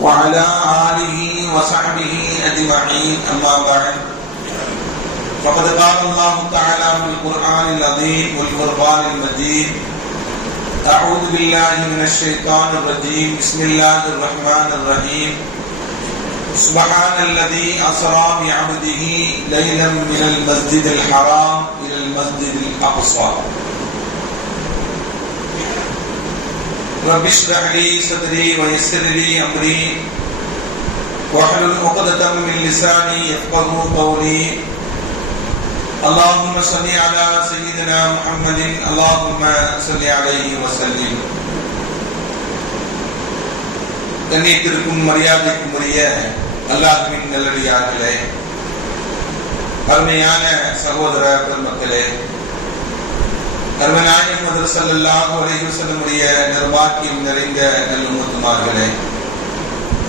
وعلى آله وصحبه أجمعين أما بعد فقد قال الله تعالى في القرآن العظيم والفرقان المجيد أعوذ بالله من الشيطان الرجيم بسم الله الرحمن الرحيم سبحان الذي أسرى بعبده ليلا من المسجد الحرام إلى المسجد الأقصى رب اشرح لي صدري ويسر لي أمري واحلل عقدة من لساني يفقهوا قولي اللهم صل على سيدنا محمد اللهم صل عليه وسلم. கண்ணியத்திற்கும் மரியாதைக்கும் உரிய அல்லாஹ்வின் நல்லடியார்களே, அருமையான சகோதர பெருமக்களே, அருமைநாயகம் முஹம்மது ஸல்லல்லாஹு அலைஹி வஸல்லம் உடைய நிர்வாகியம் நிறைந்த நல்லும்மத்துமார்களே,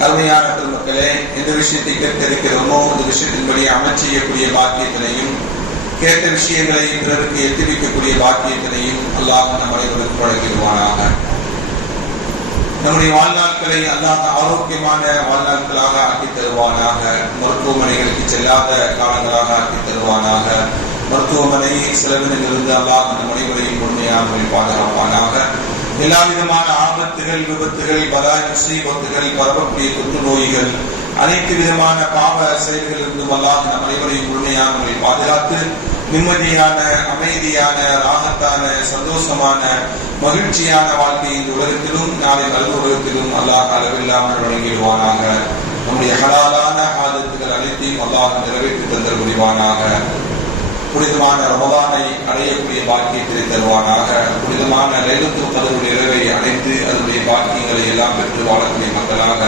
அருமையான பெருமக்களே, எந்த விஷயத்தை கேட்க இருக்கிறோமோ அந்த விஷயத்தின்படி அமல் செய்யக்கூடிய பாக்கியத்தினையும் கேட்ட விஷயங்களை பிறருக்கு எத்தி வைக்கக்கூடிய பாக்கியத்தினையும் அல்லாஹ் நம் அனைவருக்கும் வழங்கிடுவானாக. நம்முடைய வாழ்நாட்களை அல்லாஹ் ஆரோக்கியமான வாழ்நாட்களாக ஆக்கி தருவானாக. மருத்துவமனைகளுக்கு செல்லாத காலங்களாக ஆக்கி தருவானாக. மருத்துவமனை செலவினங்களிலிருந்து அல்லாஹ் நம் அனைவரையும் முழுமையாக பாதுகாப்பானாக. எல்லா விதமான ஆபத்துகள், விபத்துகள், பலாய் முசீபத்துகள், பரவக்கூடிய தொற்று நோய்கள், அனைத்து விதமான பாவ செயல்களிலிருந்தும் அல்லாஹ் நம் அனைவரையும் முழுமையாக பாதுகாத்து நிம்மதியான, அமைதியான, ராகத்தான, சந்தோஷமான, மகிழ்ச்சியான வாழ்க்கை இந்த உலகத்திலும் நாளை நல்ல உலகத்திலும் அல்லாஹ் அளவில்லாமல் வழங்கிடுவானாக. நம்முடைய ஹலாலான ஆதத்துகள் அனைத்தையும் அல்லாஹ் நிறைவேற்றி தந்தல் புரிவானாக. புனிதமான ரமலானை அடையக்கூடிய பாக்கியத்தை தருவானாக. புனிதமான லைலத்துல் கத்ருடைய இரவை அடைந்து அதனுடைய பாக்கியங்களை எல்லாம் பெற்று வாழக்கூடிய மக்களாக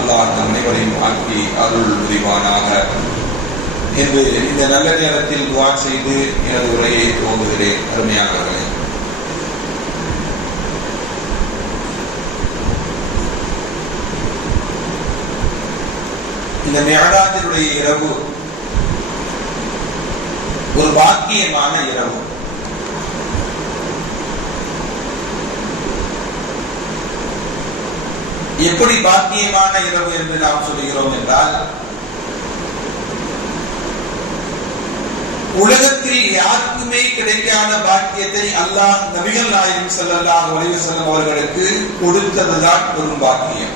அல்லாஹ் நம் அனைவரையும் ஆக்கி அருள் புரிவானாக என்று இந்த நல்ல நேரத்தில் துஆ செய்து எனது உரையை துவங்குகிறேன். அருமையானவர்களே, இந்த மிஅராஜினுடைய இரவு ஒரு பாக்கியமான இரவு. எப்படி பாக்கியமான இரவு என்று நாம் சொல்கிறோம் என்றால், உலகத்தில் யாருக்குமே கிடைக்காத பாக்கியத்தை அல்லாஹ் நபிகள் நாயகம் ஸல்லல்லாஹு அலைஹி வஸல்லம் அவர்களுக்கு கொடுத்ததுதான் பெரும் பாக்கியம்.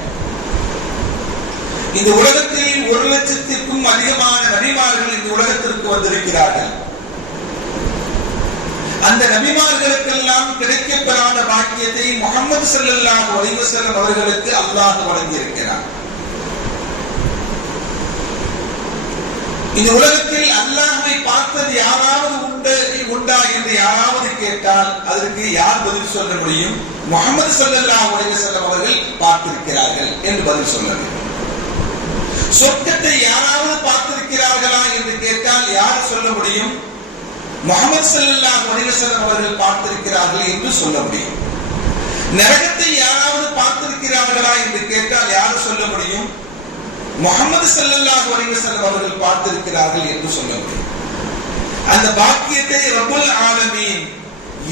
இந்த உலகத்தில் 1,00,000க்கும் அதிகமான நபிமார்கள் இந்த உலகத்திற்கு வந்திருக்கிறார்கள். அந்த நபிமார்களுக்கெல்லாம் கிடைக்கப்பெறாத பாக்கியத்தை முஹம்மது ஸல்லல்லாஹு அலைஹி வஸல்லம் அவர்களுக்கு அல்லாஹ் வழங்கியிருக்கிறார். இந்த உலகத்தில் அல்லாஹ்வை பார்த்தது யாராவது உண்டா என்று யாராவது கேட்டால் அதற்கு யார் பதில் சொல்ல முடியும்? முஹம்மது ஸல்லல்லாஹு அலைஹி வஸல்லம் அவர்கள் பார்த்திருக்கிறார்கள் என்று பதில் சொல்ல வேண்டும். சொர்க்கத்தை யாராவது பார்த்திருக்கிறார்களா என்று கேட்டால் யார் சொல்ல முடியும்? முஹம்மது ஸல்லல்லாஹு அலைஹி வஸல்லம் அவர்கள் பார்த்திருக்கிறார்கள் என்று சொல்ல முடியும். நரகத்தை யாராவது பார்த்திருக்கிறார்களா என்று கேட்டால் யார் சொல்ல முடியும்? முஹம்மது ஸல்லல்லாஹு அலைஹி வஸல்லம் அவர்கள் பார்த்திருக்கிறார்கள் என்று சொல்ல முடியும். அந்த பாக்கியத்தை ரப்புல் ஆலமீன்,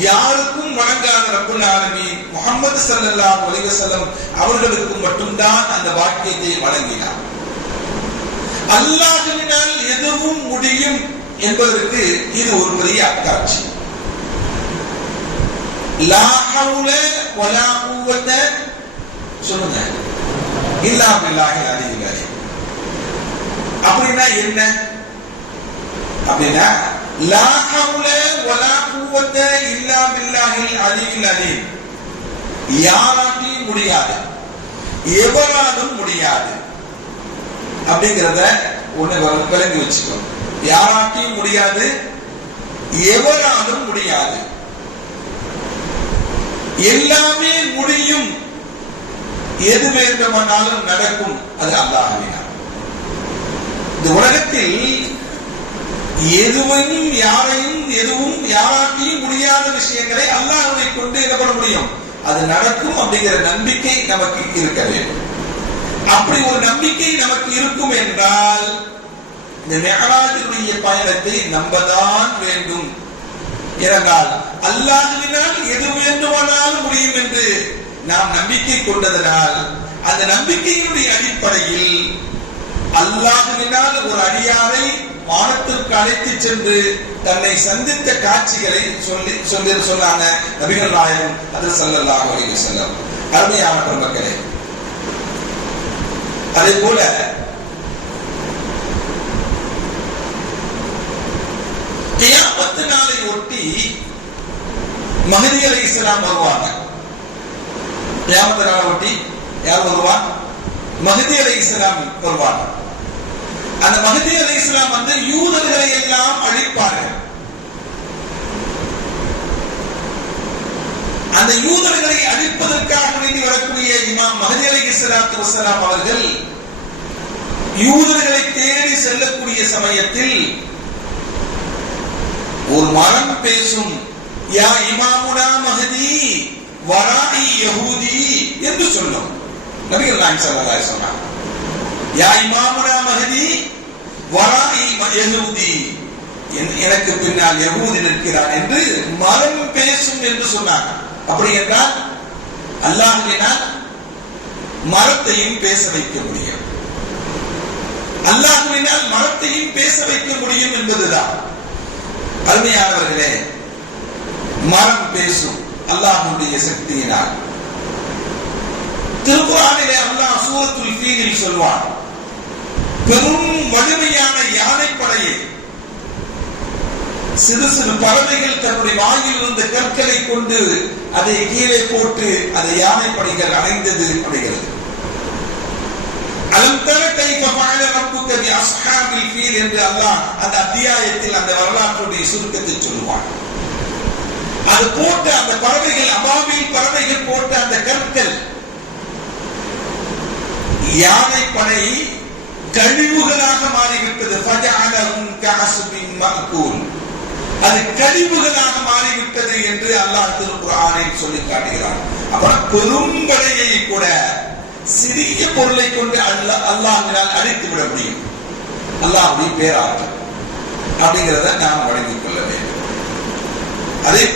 யாருக்கும் வழங்காத ரப்புல் ஆலமீன் முஹம்மது ஸல்லல்லாஹு அலைஹி வஸல்லம் அவர்களுக்கு மட்டும்தான் அந்த பாக்கியத்தை வழங்கினார். அல்லாஹ்வினால் எதுவும் முடியும் என்பதற்கு இது ஒரு பெரிய அத்தாட்சி. லா ஹவுல வலா குவத சொல்லுங்க இல்லா பில்லாஹில் அலியில் அலீம். அப்படின்னா என்ன? அப்படின்னா லா ஹவுல வலா குவத இல்லா பில்லாஹில் அலியில் அலீம். யாராலையும் முடியாது, எவராலும் முடியாது அப்படிங்கிறத ஒண்ணு விளங்கி வச்சுக்கோ. யாராலையும் முடியாது, எவராலும் முடியாது, எல்லாமே முடியும், எது வேண்டுமானாலும் நடக்கும், அது அல்லாஹ்வினால். இந்த உலகத்தில் எதுவும் யாராலையும் முடியாத விஷயங்களை அல்லாஹ்வை கொண்டு என்ன பண்ண முடியும்? அது நடக்கும் அப்படிங்கிற நம்பிக்கை நமக்கு இருக்க வேண்டும். அப்படி ஒரு நம்பிக்கை நமக்கு இருக்கும் என்றால் இந்த மிஅராஜுடைய பயணத்தை நம்பதான் வேண்டும். ஏனென்றால் அல்லாஹ்வினால் எது வேண்டுமானாலும் முடியும் என்று நாம் நம்பிக்கை கொண்டதனால் அந்த நம்பிக்கையினுடைய அடிப்படையில் அல்லாஹ்வினால் ஒரு அடியாரை வானத்திற்கு அழைத்து சென்று தன்னை சந்தித்த காட்சிகளை சொன்னாங்க நபிகள் நாயகம் ஹஜ்ரத் ஸல்லல்லாஹு அலைஹி வஸல்லம். அருமையான பெருமக்களே, அதே போல கியாமத் நாளை ஒட்டி மஹ்தி அலைஹிஸ்ஸலாம் வருவாங்க. கியாமத் நாளை ஒட்டி யார் வருவாங்க? மஹ்தி அலைஹிஸ்ஸலாம் வருவாங்க. அந்த மஹ்தி அலைஹிஸ்ஸலாம் வந்து யூதர்களை எல்லாம் அழிப்பார்கள். அந்த யூதர்களை அழிப்பதற்காக வேண்டி வரக்கூடிய இமாம் மஹ்தி அலைஹிஸ்ஸலாத்து வஸ்ஸலாம் அவர்கள் யூதர்களை தேடி செல்லக்கூடிய சமயத்தில் ஒரு மரம் பேசும், யா இமாமுனா மஹ்தி வராஇ யஹூதி என்று சொல்லும். நபிகள் நாயகம் ஸல்லல்லாஹு அலைஹி வஸல்லம் யா இமாமுனா மஹ்தி வராஇ யஹூதி, எனக்கு பின்னால் யஹூதி நிற்கிறான் என்று மரம் பேசும் என்று சொன்னார். அப்படி என்றால் அல்லாஹ்வினால் மரத்தையும் பேச வைக்க முடியும், அல்லாஹ்வினால் மரத்தையும் பேச வைக்க முடியும் என்பதுதான். அருமையானவர்களே, மரம் பேசும் அல்லாஹ்வுடைய சக்தியினால். திருக்குர்ஆனிலே அல்லாஹ் சூரத்துல் ஃபீலில் சொல்வான், பெரும் வலிமையான யானைப்படையை சிறு சிறு பறவைகள் தன்னுடைய வாயில் இருந்த கற்களை கொண்டு அதை கீழே போட்டு அதை யானைப்படைகள் அடைந்தது அப்படிங்கிறது. அலம் தர கைஃப ஃபஅல ரப்புக பி அஸ்ஹாபில் ஃபீல் என்று அல்லாஹ் அந்த அத்தியாயத்தில் அந்த வரலாற்றுடைய சுருக்கத்தை சொல்வான். அது போட்ட அந்த பறவைகள், அபாபில் பறவைகள் போட்ட அந்த கற்கள் யானைப்படை கழிவுகளாக மாறிவிட்டது. ஃபஜஅலஹும் கஅஸ்பின் மஅகூல், அது கழிவுகளாக மாறிவிட்டது என்று அல்லாஹ் திருக்குர்ஆனில் சொல்லி காட்டுகிறார். அப்புறம் பெரும்படையை கூட சிறிய பொருளை கொண்டு அல்லாஹ்வினால் அழித்து விட முடியும். அல்லாஹ்வுடைய பேராற்றல் அப்படிங்கிறத நாம் வழங்கிக் கொள்ள வேண்டும்.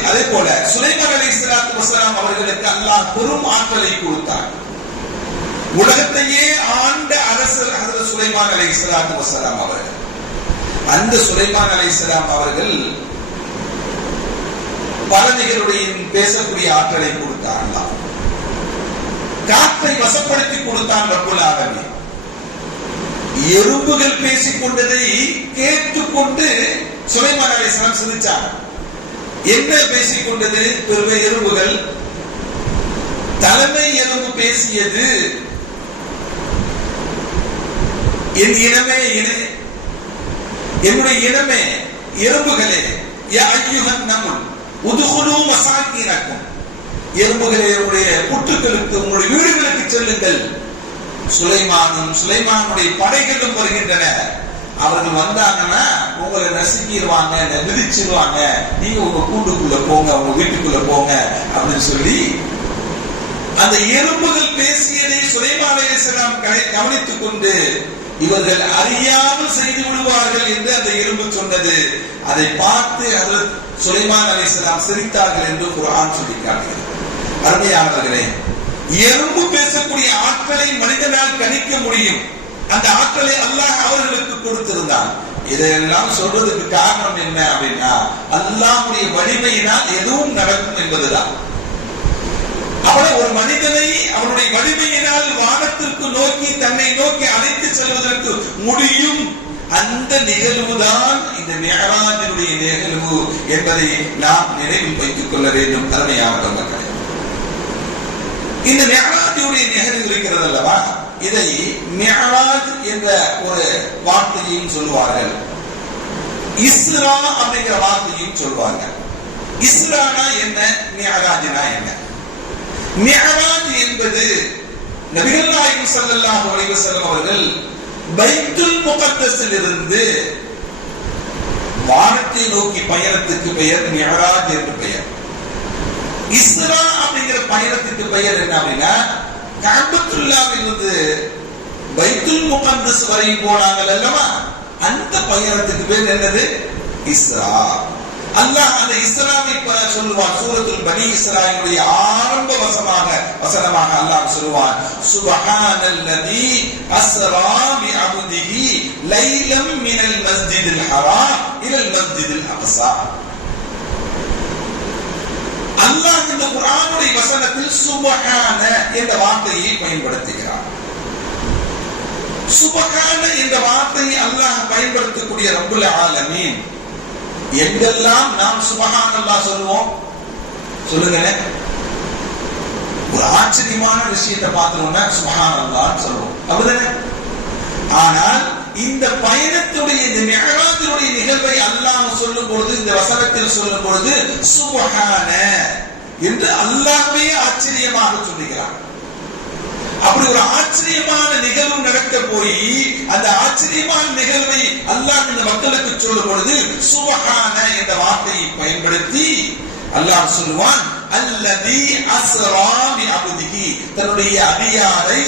அதே போல சுலைமான் அலைஹிஸ்ஸலாத்து வஸ்ஸலாம் அவர்களுக்கு அல்லாஹ் பெரும் ஆற்றலை கொடுத்தார். உலகத்தையே ஆண்ட அரசர் ஹஜ்ரத் சுலைமான் அலைஹிஸ்ஸலாத்து வஸ்ஸலாம் அவர்கள். அந்த சுலைமான் அலைஹிஸ்ஸலாம் அவர்கள் பறவைகளுடைய பேசக்கூடிய ஆற்றலை கொடுத்தார். அல்லாஹ் காற்றை வசப்படுத்தி கொடுத்தான் ரப்புல் ஆலமீன். எறும்புகள் பேசிக் கொண்டதை கேட்டுக்கொண்டு சுலைமான் அலைஹிஸ்ஸலாம் சிரிச்சார். என்ன பேசிக் கொண்டது? பெருமை எறும்புகள். தலைமை எறும்பு பேசியது, என் இனமே, என்னுடைய இனமே எறும்புகளே, யா அய்யுஹன் நமுல் உதுகுலு மசாகினக்கும், எறும்புகளே உங்களுடைய புற்றுகளுக்கு, உங்களுடைய வீடுகளுக்கு செல்லுங்கள். சுலைமானும் சுலைமானுடைய படைகளும் வருகின்றன. அவர்கள் வந்தாங்கன்னா உங்களை நசுக்கிடுவாங்க, மிதிச்சிருவாங்க, நீங்க உங்க கூண்டுக்குள்ள போங்க, உங்க வீட்டுக்குள்ள போங்க அப்படின்னு சொல்லி அந்த எறும்புகள் பேசியதை சுலைமான் அலைஹிஸ்ஸலாம் கவனித்துக் கொண்டு இவர்கள் அறியாமல் செய்து விடுவார்கள் என்று அந்த எறும்பு சொன்னது. அதை பார்த்து ஹஜ்ரத் சுலைமான் அலைஹிஸ்ஸலாம் சிரித்தார்கள் என்று குர்ஆன் சொல்லி காட்டுகிறது. அருமையானவர்களே, எறும்பு பேசக்கூடிய ஆற்றலை மனிதனால் கணிக்க முடியும். அந்த ஆற்றலை அல்லாஹ் அவர்களுக்கு கொடுத்திருந்தான். இதையெல்லாம் சொல்றதுக்கு காரணம் என்ன அப்படின்னா, அல்லாஹ்வுடைய வலிமையினால் எதுவும் நடக்கும் என்பதுதான். அவனை ஒரு மனிதனை அவனுடைய வலிமையினால் வானத்திற்கு நோக்கி, தன்னை நோக்கி அழைத்து செல்வதற்கு முடியும். அந்த நிகழ்வுதான் இந்த மிஅராஜினுடைய நிகழ்வு என்பதை நாம் நினைவில் வைத்துக் கொள்ள வேண்டும். அருமையான மக்களே, இந்த மிஅராஜுடைய நிகழ்வு இருக்கிறது அல்லவா, இதை மிஅராஜ் என்ற ஒரு வார்த்தையையும் சொல்லுவார்கள், இஸ்ரா அப்படிங்கிற வார்த்தையும் சொல்வாங்க. இஸ்ரானா என்ன, மிஅராஜ்னா என்ன? மிஅராஜ் என்பது நபிகள் நாயகம் ஸல்லல்லாஹு அலைஹி வஸல்லம் அவர்கள் பைத்துல் முகத்தஸில் இருந்து வானத்தை நோக்கி பயணத்துக்கு பெயர் மிஅராஜ் என்று பெயர். இஸ்ரா அப்படிங்கிற பயணத்துக்கு பெயர் என்ன அப்படின்னா, கஅபத்துல்லாஹ்வில் இருந்து பைத்துல் முகத்தஸ் வரை போனாங்க அல்லவா, அந்த பயணத்துக்கு பேர் என்னது? இஸ்ரா. அல்லாஹ் அந்த இஸ்ராவை சொல்லுவான். சூரத்துல் பனி இஸ்ராயிலுடைய ஆரம்ப வசனமாக அல்லாஹ் சொல்லுவான், சுப்ஹானல்லதி அஸ்ரா பி அப்திஹி லைலம் மினல் மஸ்ஜிதில் ஹராம் இலல் மஸ்ஜிதில் அக்ஸா. அல்லாஹ் இந்த குர்ஆனுடைய வசனத்தில் சுப்ஹான என்ற வார்த்தையை பயன்படுத்துகிறார். சுப்ஹான என்ற வார்த்தையை அல்லாஹ் பயன்படுத்தக்கூடிய ரப்புல் ஆலமீன் எங்கெல்லாம் நாம் சுப்ஹானல்லாஹ் சொல்லுவோம் சொல்லுங்க. ஒரு ஆச்சரியமான விஷயத்தை பார்த்தோம்னா சுப்ஹானல்லாஹ் சொல்லுவோம், அப்படிதானே? ஆனால் இந்த பயணத்துடைய இந்த மிஅராஜுடைய நிகழ்வை அல்லாஹ் சொல்லும் பொழுது, இந்த வசனத்தில் சொல்லும் பொழுது சுப்ஹான என்று அல்லாஹ்வே ஆச்சரியமாக சொல்லுகிறார். அப்படி ஒரு ஆச்சரியமான நிகழ்வு நடக்க போய் அந்த ஆச்சரியமான நிகழ்வை அல்லாஹ் இந்த மக்களுக்கு சொல்லும் பொழுது சுப்ஹான என்ற வார்த்தையை பயன்படுத்தி அல்லாஹ் சொல்லுவான், அல்லதி அஸ்ரா பி அப்திஹி, தன்னுடைய அடியாரை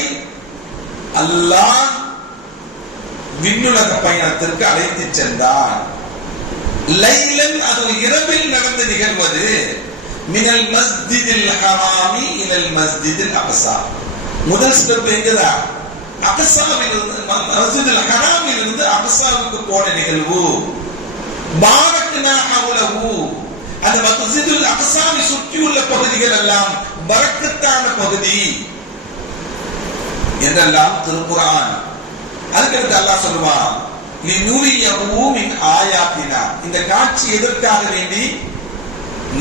அல்லாஹ் விண்ணுலக பயணத்திற்கு அழைத்து சென்றான். லைலன், அது இரவில் நடந்த நிகழ்வது, மினல் மஸ்ஜிதில் ஹராமி இலல் மஸ்ஜிதில் அக்ஸா. முதல் ஸ்டெப் எங்கதா? அக்ஸாவிலிருந்து, மஸ்ஜிதுல் ஹராமிலிருந்து அக்ஸாவுக்கு போன நிகழ்வு. பாரக்னா ஹவுலஹு, அந்த மஸ்ஜிதுல் அக்ஸாவை சுற்றியுள்ள பகுதிகள் எல்லாம் பரக்கத்தான பகுதி என்றெல்லாம் திருக்குர்ஆன். அதுக்கடுத்து அல்லாஹ் சொல்லுவான், லினுரியஹு மின் ஆயாத்தினா, இந்த காட்சி எதற்காக வேண்டி?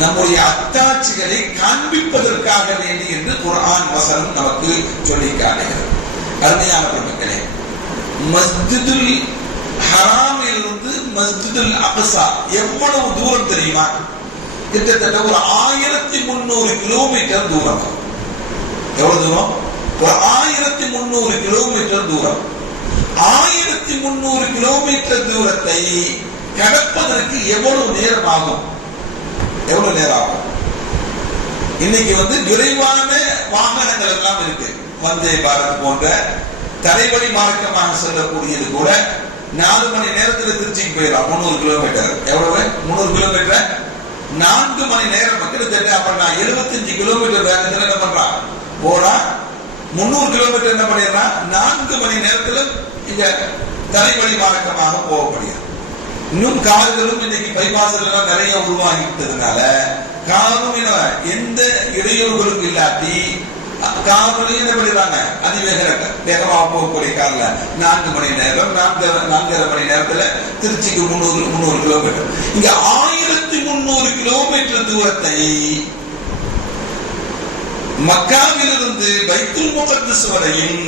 நம்முடைய அத்தாட்சிகளை காண்பிப்பதற்காக வேண்டி என்று குர்ஆன் வசனம் நமக்கு சொல்லி காட்டுகிறது. அருமையான பெருமக்களே, மஸ்ஜிதுல் ஹராமிலிருந்து மஸ்ஜிதுல் அக்ஸா எவ்வளவு தூரம் தெரியுமா? கிட்டத்தட்ட ஒரு 1300 கிலோமீட்டர் தூரம். எவ்வளவு தூரம்? ஒரு 1300 கிலோமீட்டர் தூரம். 1300 கிலோமீட்டர் தூரத்தை கடப்பதற்கு எவ்வளவு நேரம் ஆகும்? எவ்வளவு நேரம் ஆகும்? இன்னைக்கு விரைவான வாகனங்கள் எல்லாம் இருக்கு. வந்தே பாரத் போன்ற தரைவழி மார்க்கமாக செல்லக்கூடியது கூட 4 மணி நேரத்தில் திருச்சிக்கு போயிடலாம். 300 கிலோமீட்டர். எவ்வளவு? 300 கிலோமீட்டர் 4 மணி நேரம். கிட்டத்தட்ட அப்ப நான் 75 கிலோமீட்டர் வேகத்தில் என்ன பண்றான் போனா 300 கிலோமீட்டர் என்ன பண்ணிடுறான் 4 மணி நேரத்தில் இங்க தரைவழி மார்க்கமாக போகப்படுகிறது. இன்னும் கார்களும் இன்னைக்கு பைபாஸ்ல எல்லாம் நிறைய உருவாகி விட்டதுனால காரும் எந்த இடையூறுகளும் இல்லாட்டி கார்களையும் என்ன பண்ணிடுறாங்க, வேகமாக போகக்கூடிய கார்ல 4 மணி நேரம் 4.5 மணி நேரத்துல திருச்சிக்கு 300 கிலோமீட்டர். இங்க 1300 கிலோமீட்டர் தூரத்தை மக்காவிலிருந்து பைத்துல் முகத்தஸ் வரையும்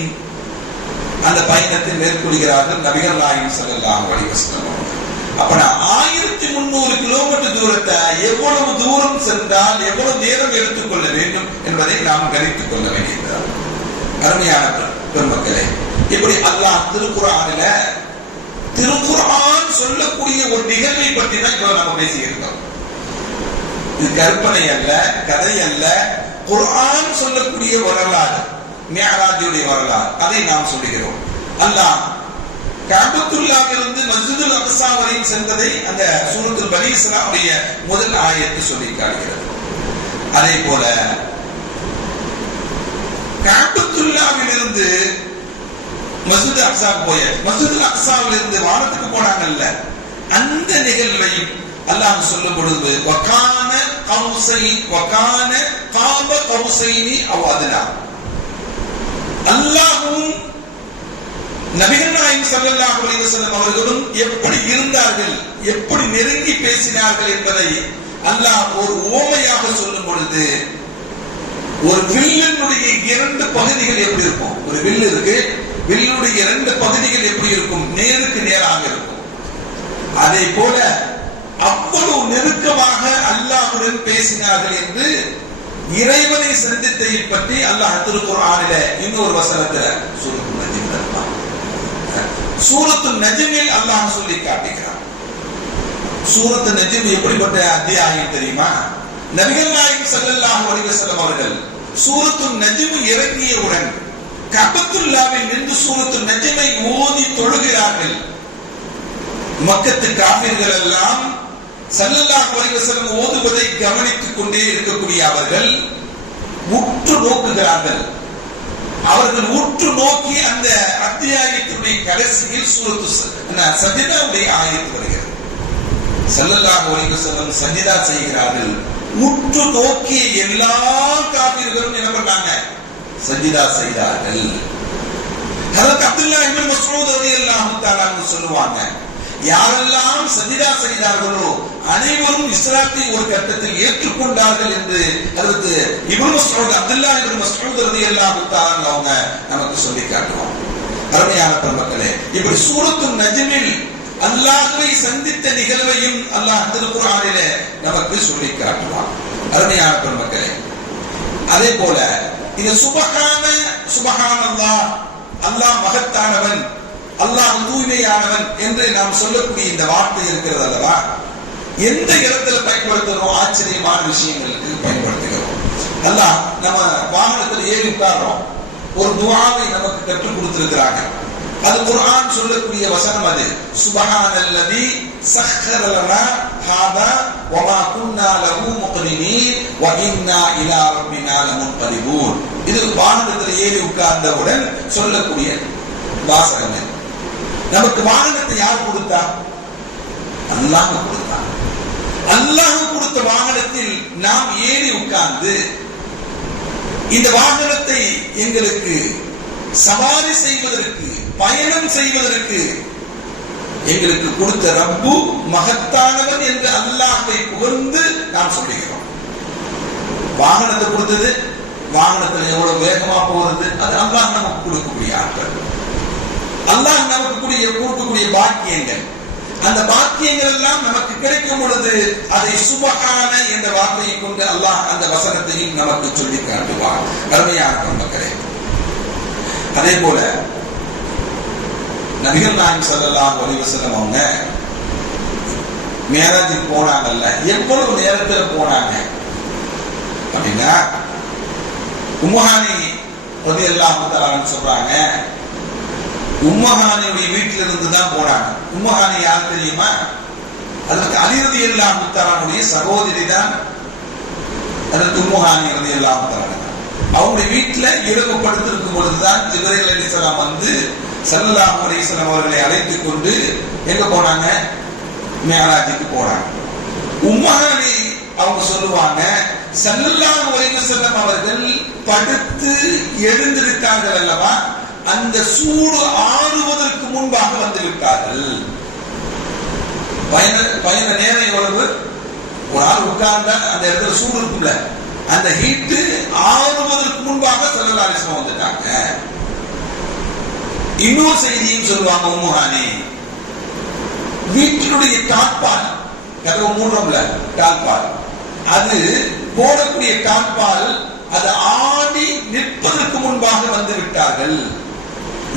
அந்த பயணத்தை மேற்கொள்கிறார்கள் நபிகள் நாயகம் ஸல்லல்லாஹு அலைஹி வஸல்லம். அப்ப 1300 கிலோமீட்டர் தூரத்தை எவ்வளவு தூரம் சென்றால் எவ்வளவு நேரம் எடுத்துக்கொள்ள வேண்டும் என்பதை நாம் கணித்துக் கொள்ள வேண்டியிருக்கிறார். அருமையான பெருமக்களே, இப்படி அல்லாஹ் திருக்குர்ஆன் சொல்லக்கூடிய ஒரு நிகழ்வை பற்றி தான் இப்ப நம்ம பேசியிருக்கோம். இது கற்பனை அல்ல, கதை அல்ல, குர்ஆன் சொல்லக்கூடிய வரலாறு, மிஅராஜுடைய வரலாறு. அதை நாம் சொல்லுகிறோம். அல்லாஹ் கஅபத்துல்லாஹிலிருந்து மஸ்ஜிதுல் அக்ஸா வரை சென்றதை அந்த சூரத்துல் பனி இஸ்ராவுடைய முதல் ஆயத்து சொல்லி காட்டுகிறது. அதே போல கஅபத்துல்லாஹிலிருந்து மஸ்ஜிதுல் அக்ஸா மஸ்ஜிதுல் அக்ஸாவிலிருந்து வானத்துக்கு போனாங்கல்ல, அந்த நிகழ்வை அல்லாஹ் சொல்லும் பொழுது வகான காப கௌசைனி அவ் அத்னா, அல்லாஹ்வும் நபிகள் நாயகம் ஸல்லல்லாஹு அலைஹி வஸல்லம் அவர்களும் எப்படி இருந்தார்கள், எப்படி நெருங்கி பேசினார்கள் என்பதை அல்லாஹ் ஒரு உவமையாக சொல்லும் பொழுது, ஒரு வில்லினுடைய 2 பகுதிகள் எப்படி இருக்கும்? ஒரு வில் இருக்கு, வில்லுடைய 2 பகுதிகள் எப்படி இருக்கும்? நேருக்கு நேராக இருக்கும். அதே போல அவ்வளவு நெருக்கமாக அல்லாஹ்வுடன் பேசினார்கள் என்று இறைவனை சந்தித்ததை பற்றி அல்லாஹ் திருக்குர்ஆனிலே இன்னொரு வசனத்துல சூரத்துல் நஜ்மில் அல்லாஹ் சொல்லி காட்டுகிறார். சூரத்துல் நஜ்ம் எப்படிப்பட்ட அத்தியாயம் தெரியுமா? நபிகள் நாயகம் ஸல்லல்லாஹு அலைஹி வஸல்லம் அவர்கள் சூரத்துல் நஜ்ம் இறங்கியவுடன் கஅபத்துல்லாஹ்வில் நின்று சூரத்துல் நஜ்மை ஓதி தொழுகிறார்கள். மக்கத்து காஃபிர்கள் எல்லாம் ஸல்லல்லாஹு அலைஹி வஸல்லம் ஓதுவதை கவனித்துக் கொண்டே இருக்கக்கூடிய அவர்கள் உற்று நோக்குகிறார்கள். அவர்கள் உற்று நோக்கி அந்த அத்தியாயத்தினுடைய கடைசியில் சூரத்து சஜிதாவுடைய ஆயத்து வருகிறது. ஸல்லல்லாஹு அலைஹி வஸல்லம் சஜிதா செய்கிறார்கள். உற்று நோக்கிய எல்லா காபிர்களும் என்ன பண்ணாங்க? சஜிதா செய்தார்கள். ஹஜ்ரத் அப்துல்லாஹ் இப்னு மஸ்ஊத் ரலியல்லாஹு தஆலா சொல்லுவாங்க, யாரெல்லாம் சஜிதா செய்தார்களோ அனைவரும் இஸ்லாத்தை ஒரு கட்டத்தில் ஏற்றுக்கொண்டார்கள் என்று ஹஜ்ரத் இப்னு மஸ்ஊத் அப்துல்லாஹ் இப்னு மஸ்ஊத் ரலியல்லாஹு தஆலா அவங்க நமக்கு சொல்லி காட்டுவாங்க. அருமையான பெருமக்களே, இப்படி சூரத்து நஜ்மில் அல்லாஹ்வை சந்தித்த நிகழ்வையும் அல்லாஹ் திருக்குர்ஆனிலே நமக்கு சொல்லி காட்டுவான். அருமையான பெருமக்களே, அதே போல இந்த சுபஹானல்லாஹ், அல்லாஹ் மகத்தானவன், அல்லாஹ் தூய்மையானவன் என்று நாம் சொல்லக்கூடிய இந்த வார்த்தை இருக்கிறது அல்லவா, எந்த இடத்துல பயன்படுத்துகிறோம்? ஆச்சரியமான விஷயங்களுக்கு பயன்படுத்துகிறோம். அல்லாஹ் நம்ம வாகனத்தில் ஏறி உட்கார்றோம், ஒரு துஆவை நமக்கு கற்றுக் கொடுத்திருக்கிறாங்க. அது குர்ஆன் சொல்லக்கூடிய வசனம். அது சுப்ஹானல்லதி சக்கர லனா ஹாதா வமா குன்னா லஹு முக்ரினீன் வ இன்னா இலா ரப்பினா லமுன்கலிபூன். இது வாகனத்தில் ஏறி உட்கார்ந்தவுடன் சொல்லக்கூடிய வாசகம். நமக்கு வாகனத்தை யார் கொடுத்தா? அல்லாஹ் கொடுத்தான். அல்லாஹ் கொடுத்த வாகனத்தில் நாம் ஏறி உட்கார்ந்து இந்த வாகனத்தை எங்களுக்கு சவாரி செய்வதற்கு, பயணம் செய்வதற்கு எங்களுக்கு கொடுத்த ரப்பு மகத்தானவன் என்று அல்லாஹ்வை புகழ்ந்து நாம் சொல்லுகிறோம். வாகனத்தை கொடுத்தது, வாகனத்தில் எவ்வளவு வேகமா போகிறது, அது அல்லாஹ் நமக்கு கொடுக்கக்கூடிய ஆற்றல், அல்லாஹ் நமக்கு கொடுக்கக்கூடிய பாக்கியங்கள். அந்த பாக்கியங்கள் எல்லாம் நமக்கு கிடைக்கும் பொழுது அதை சுபஹான என்ற வார்த்தையை கொண்டு அல்லாஹ் அந்த வசனத்தையும் நமக்கு சொல்லி காட்டுவார். அருமையான மக்களே, அதே போல நபிகள் நாயகம் ஸல்லல்லாஹு அலைஹி வஸல்லம் அவங்க மேராஜுக்கு போனாங்கல்ல, எவ்வளவு நேரத்தில் போனாங்க அப்படின்னா, உம்மஹானி ரலியல்லாஹு தஆலா சொல்றாங்க, உம்மஹானியுடைய வீட்டில இருந்து தான் போனாங்க. உம்மஹானி யார் தெரியுமா? அதற்கு அலி ரலியல்லாஹு தஆலாவுடைய சகோதரி தான் அதற்கு உம்மஹானி ரலியல்லாஹு தஆலா. அவங்களுடைய வீட்டில் இரவு படுத்திருக்கும் பொழுதுதான் ஜிப்ரீல் அலைஹிஸ்ஸலாம் வந்து ஸல்லல்லாஹு அலைஹி வஸல்லம் அவர்களை அழைத்துக் கொண்டு எங்க போனாங்க? மிஅராஜுக்கு போனாங்க. உம்மஹானி அவங்க சொல்லுவாங்க, ஸல்லல்லாஹு அலைஹி வஸல்லம் அவர்கள் படுத்து எழுந்திருக்கார்கள் அல்லவா, அந்த சூடு ஆறுவதற்கு முன்பாக வந்து விட்டார்கள். பயண நேரம் எவ்வளவு? ஒரு ஆள் உட்கார்ந்தா அந்த இடத்துல சூடு இருக்கும்ல, அந்த ஹீட்டு ஆறுவதற்கு முன்பாக ஸல்லல்லாஹு அலைஹி வஸல்லம் வந்துட்டாங்க. இன்னொரு செய்தியும் சொல்லுவாங்க உம்மஹானி, வீட்டினுடைய தாழ்பால், கதவு மூடுறோம்ல தாழ்பால், அது போடக்கூடிய தாழ்பால் அது ஆடி நிற்பதற்கு முன்பாக வந்து விட்டார்கள்.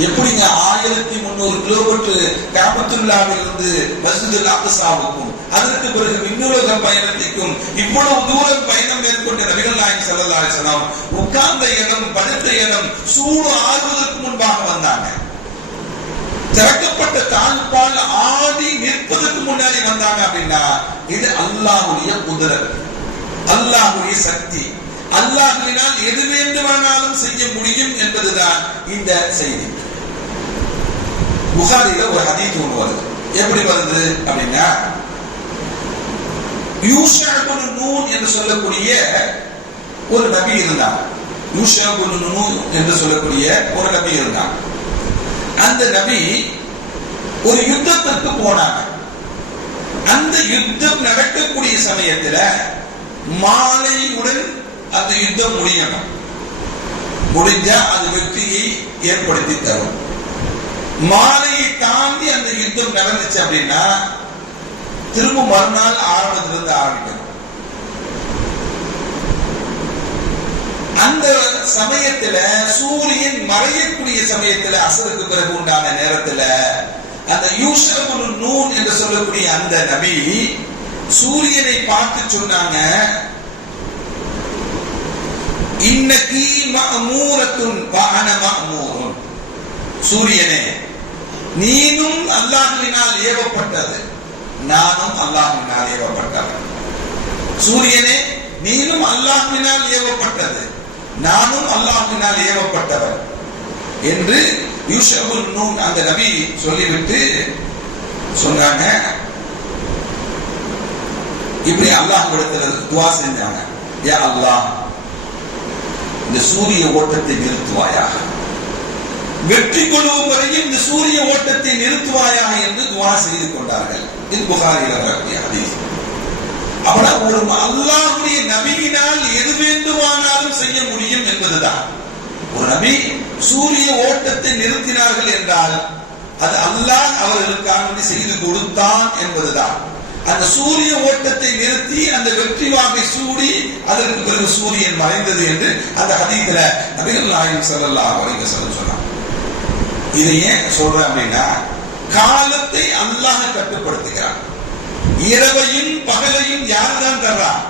எப்படிங்க 1300 கிலோமீட்டர் காபத்துல்லாவில் இருந்து மஸ்ஜிதுல் அக்ஸாவுக்கும் அதற்கு பிறகு விண்ணுலக பயணத்திற்கும் இவ்வளவு தூரம் பயணம் மேற்கொண்ட நபிகள் நாயகம் ஸல்லல்லாஹு அலைஹி வஸல்லம் உட்கார்ந்த இடம், படுத்த இடம் சூடு ஆறுவதற்கு முன்பாக வந்தாங்க. திறக்கப்பட்ட தாழ்பால் ஆடி நிற்பதற்கு முன்னாடி வந்தாங்க அப்படின்னா இது அல்லாஹ்வுடைய குதிரத், அல்லாஹ்வுடைய சக்தி, அல்லாஹ்வினால் எது வேண்டுமானாலும் செய்ய முடியும் என்பதுதான் இந்த செய்தி. புகாரில ஒரு ஹதீஸ் ஒன்று வருது. எப்படி வருது அப்படின்னா, யூஷா இப்னு நூன் என்று சொல்லக்கூடிய ஒரு நபி இருந்தார். யூஷா இப்னு நூன் என்று சொல்லக்கூடிய ஒரு நபி இருந்தார். அந்த நபி ஒரு யுத்தத்திற்கு போனாங்க. அந்த யுத்தம் நடக்கக்கூடிய சமயத்துல மாலையுடன் அந்த யுத்தம் முடியணும். முடிஞ்சா அது வெற்றியை ஏற்படுத்தி தரும். மாலையை தாண்டி அந்த யுத்தம் நடந்துச்சு அப்படின்னா திரும்ப மறுநாள் ஆரம்பத்திலிருந்து ஆரம்பிக்கணும். அந்த சமயத்துல சூரியன் மறையக்கூடிய சமயத்துல அசருக்கு பிறகு உண்டான நேரத்துல அந்த யூஷா இப்னு நூன் என்று சொல்லக்கூடிய அந்த நபி சூரியனை பார்த்து சொன்னாங்க, இன்னகி மஅமூரத்துன் வ அன மஅமூருன். சூரியனே, நீனும் அல்லாஹ்வினால் ஏவப்பட்டது, நானும் அல்லாஹ்வினால் ஏவப்பட்டவன். சூரியனே நீனும் அல்லாஹ்வினால் ஏவப்பட்டது, நானும் அல்லாஹ்வினால் ஏவப்பட்டவன் என்று யூஷபுல் நூன் அந்த நபி சொல்லிவிட்டு சொன்னாங்க. இப்படி அல்லாஹ்விடத்துல துஆ செஞ்சாங்க. யா அல்லாஹ், இந்த சூரிய ஓட்டத்தை நிறுத்துவாயாக, வெற்றி கொள்ளும் வரையும் இந்த சூரிய ஓட்டத்தை நிறுத்துவாயாக என்று துஆ செய்து கொண்டார்கள். இது புகாரில வரக்கூடிய ஹதீஸ். அவனா ஒரு அல்லாஹ்வுடைய நபியினால் எது வேண்டுமானாலும் செய்ய முடியும் என்பதுதான். ஒரு நபி சூரிய ஓட்டத்தை நிறுத்தினார்கள் என்றால் அது அல்லாஹ் அவர்களுக்காக செய்து கொடுத்தான் என்பதுதான். அந்த சூரிய ஓட்டத்தை நிறுத்தி அந்த வெற்றி வாகை சூடி அதற்கு பிறகு சூரியன் மறைந்தது என்று அந்த ஹதீஸ்ல நபிகள் நாயகம் ஸல்லல்லாஹு அலைஹி வஸல்லம் சொன்னார். இதை ஏன் சொல்றேன் அப்படின்னா, காலத்தை அல்லாஹ் கட்டுப்படுத்துகிறான். இரவையும் பகலையும் யாருதான் தர்றான்?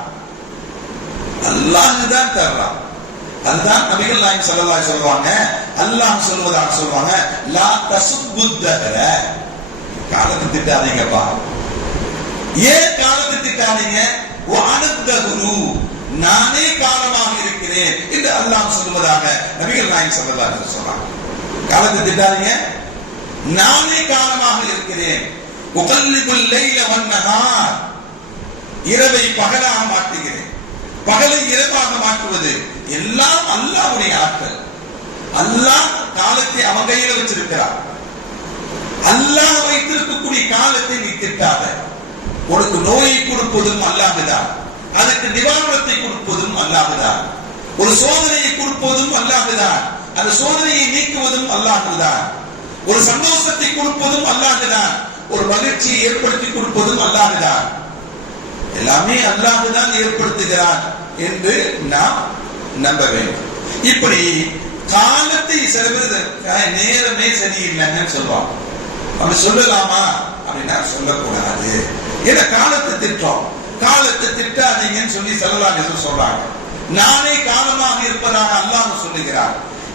அல்லாஹ் தான் தர்றான். அதுதான் நபிகள் நாயகம் ஸல்லல்லாஹு அலைஹி சொல்லுவாங்க, அல்லாஹ் சொல்வதாக சொல்லுவாங்க, லா தசுப்புத்தஹர, காலத்தை திட்டாதீங்கப்பா. ஏன் காலத்தை திட்டாதீங்க? வஅனதஹு, நானே காலமாக இருக்கிறேன் என்று அல்லாஹ் சொல்வதாக நபிகள் நாயகம் ஸல்லல்லாஹு அலைஹி சொல்றாங்க. காலத்தை திட்டாதீங்க, நானே காலமாக இருக்கிறேன். உகல்லிபுல் லைல வன்னஹார், இரவை பகலாக மாற்றுகிறேன், பகலை இரவாக மாற்றுவது எல்லாம் அல்லாஹ்வுடைய ஆற்றல். அல்லாஹ் காலத்தை அவன் கையில வச்சிருக்கிறான். அல்லாஹ் வைத்திருக்கக்கூடிய காலத்தை நீ திட்டாத. உனக்கு நோயை கொடுப்பதும் அல்லாஹ்தான், அதுக்கு நிவாரணத்தை கொடுப்பதும் அல்லாஹ்தான், ஒரு சோதனையை கொடுப்பதும் அல்லாஹ்தான், அந்த சோதனையை நீக்குவதும் அல்லாஹ்தான், ஒரு சந்தோஷத்தை கொடுப்பதும் அல்லாஹ்தான், ஒரு மகிழ்ச்சியை ஏற்படுத்தி கொடுப்பதும் அல்லாஹ்தான். எல்லாமே அல்லாஹ்தான் ஏற்படுத்துகிறான் என்று நாம் நம்ப வேண்டும். இப்படி காலத்தை சில பேர் நேரமே சரியில்லைன்னு சொல்லுவாங்க. அப்படி சொல்லலாமா அப்படின்னா சொல்லக்கூடாது. ஏன்னா காலத்தை திட்டோம், காலத்தை திட்டாதீங்கன்னு சொல்லி ஸல்லல்லாஹு அலைஹி வஸல்லம் சொல்றாங்க. நானே காலமாக இருப்பதாக அல்லாஹ் சொல்லுகிறார்.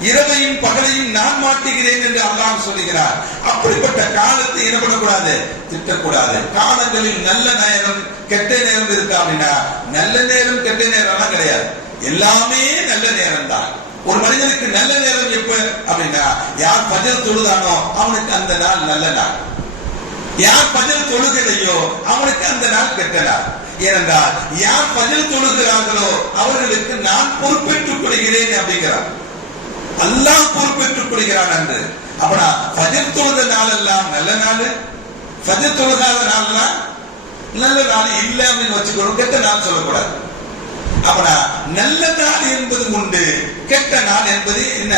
இரவையும் பகலையும் நான் மாட்டுகிறேன் என்று அல்லாஹ் சொல்லுகிறார். அப்படிப்பட்ட காலத்தை என்ன பண்ணக்கூடாது? திட்டக்கூடாது. காலங்களில் நல்ல நேரம் கெட்ட நேரம் இருக்கா அப்படின்னா நல்ல நேரம் கெட்ட நேரம்லாம் கிடையாது, எல்லாமே நல்ல நேரம் தான். ஒரு மனிதனுக்கு நல்ல நேரம் எப்ப அப்படின்னா, யார் ஃபஜ்ர் தொழுதானோ அவனுக்கு அந்த நாள் நல்ல நாள், யார் ஃபஜ்ர் தொழுகலையோ அவனுக்கு அந்த நாள் கெட்ட நாள். ஏனென்றால் யார் ஃபஜ்ர் தொழுகிறார்களோ அவர்களுக்கு நான் பொறுப்பேற்றுக் கொள்கிறேன் அப்படிங்கிறார், அல்லாஹ் பொறுப்பேற்றுக் கொள்கிறான் என்று. அப்பனா ஃபஜ்ர் தொழுத நாள் எல்லாம் நல்ல நாள், ஃபஜ்ர் தொழுகாத நாள்லாம் நல்ல நாள் இல்லை அப்படின்னு வச்சுக்கணும், கெட்ட நாள் சொல்லக்கூடாது. அப்பனா நல்ல நாள் என்பது உண்டு, கெட்ட நாள் என்பது என்ன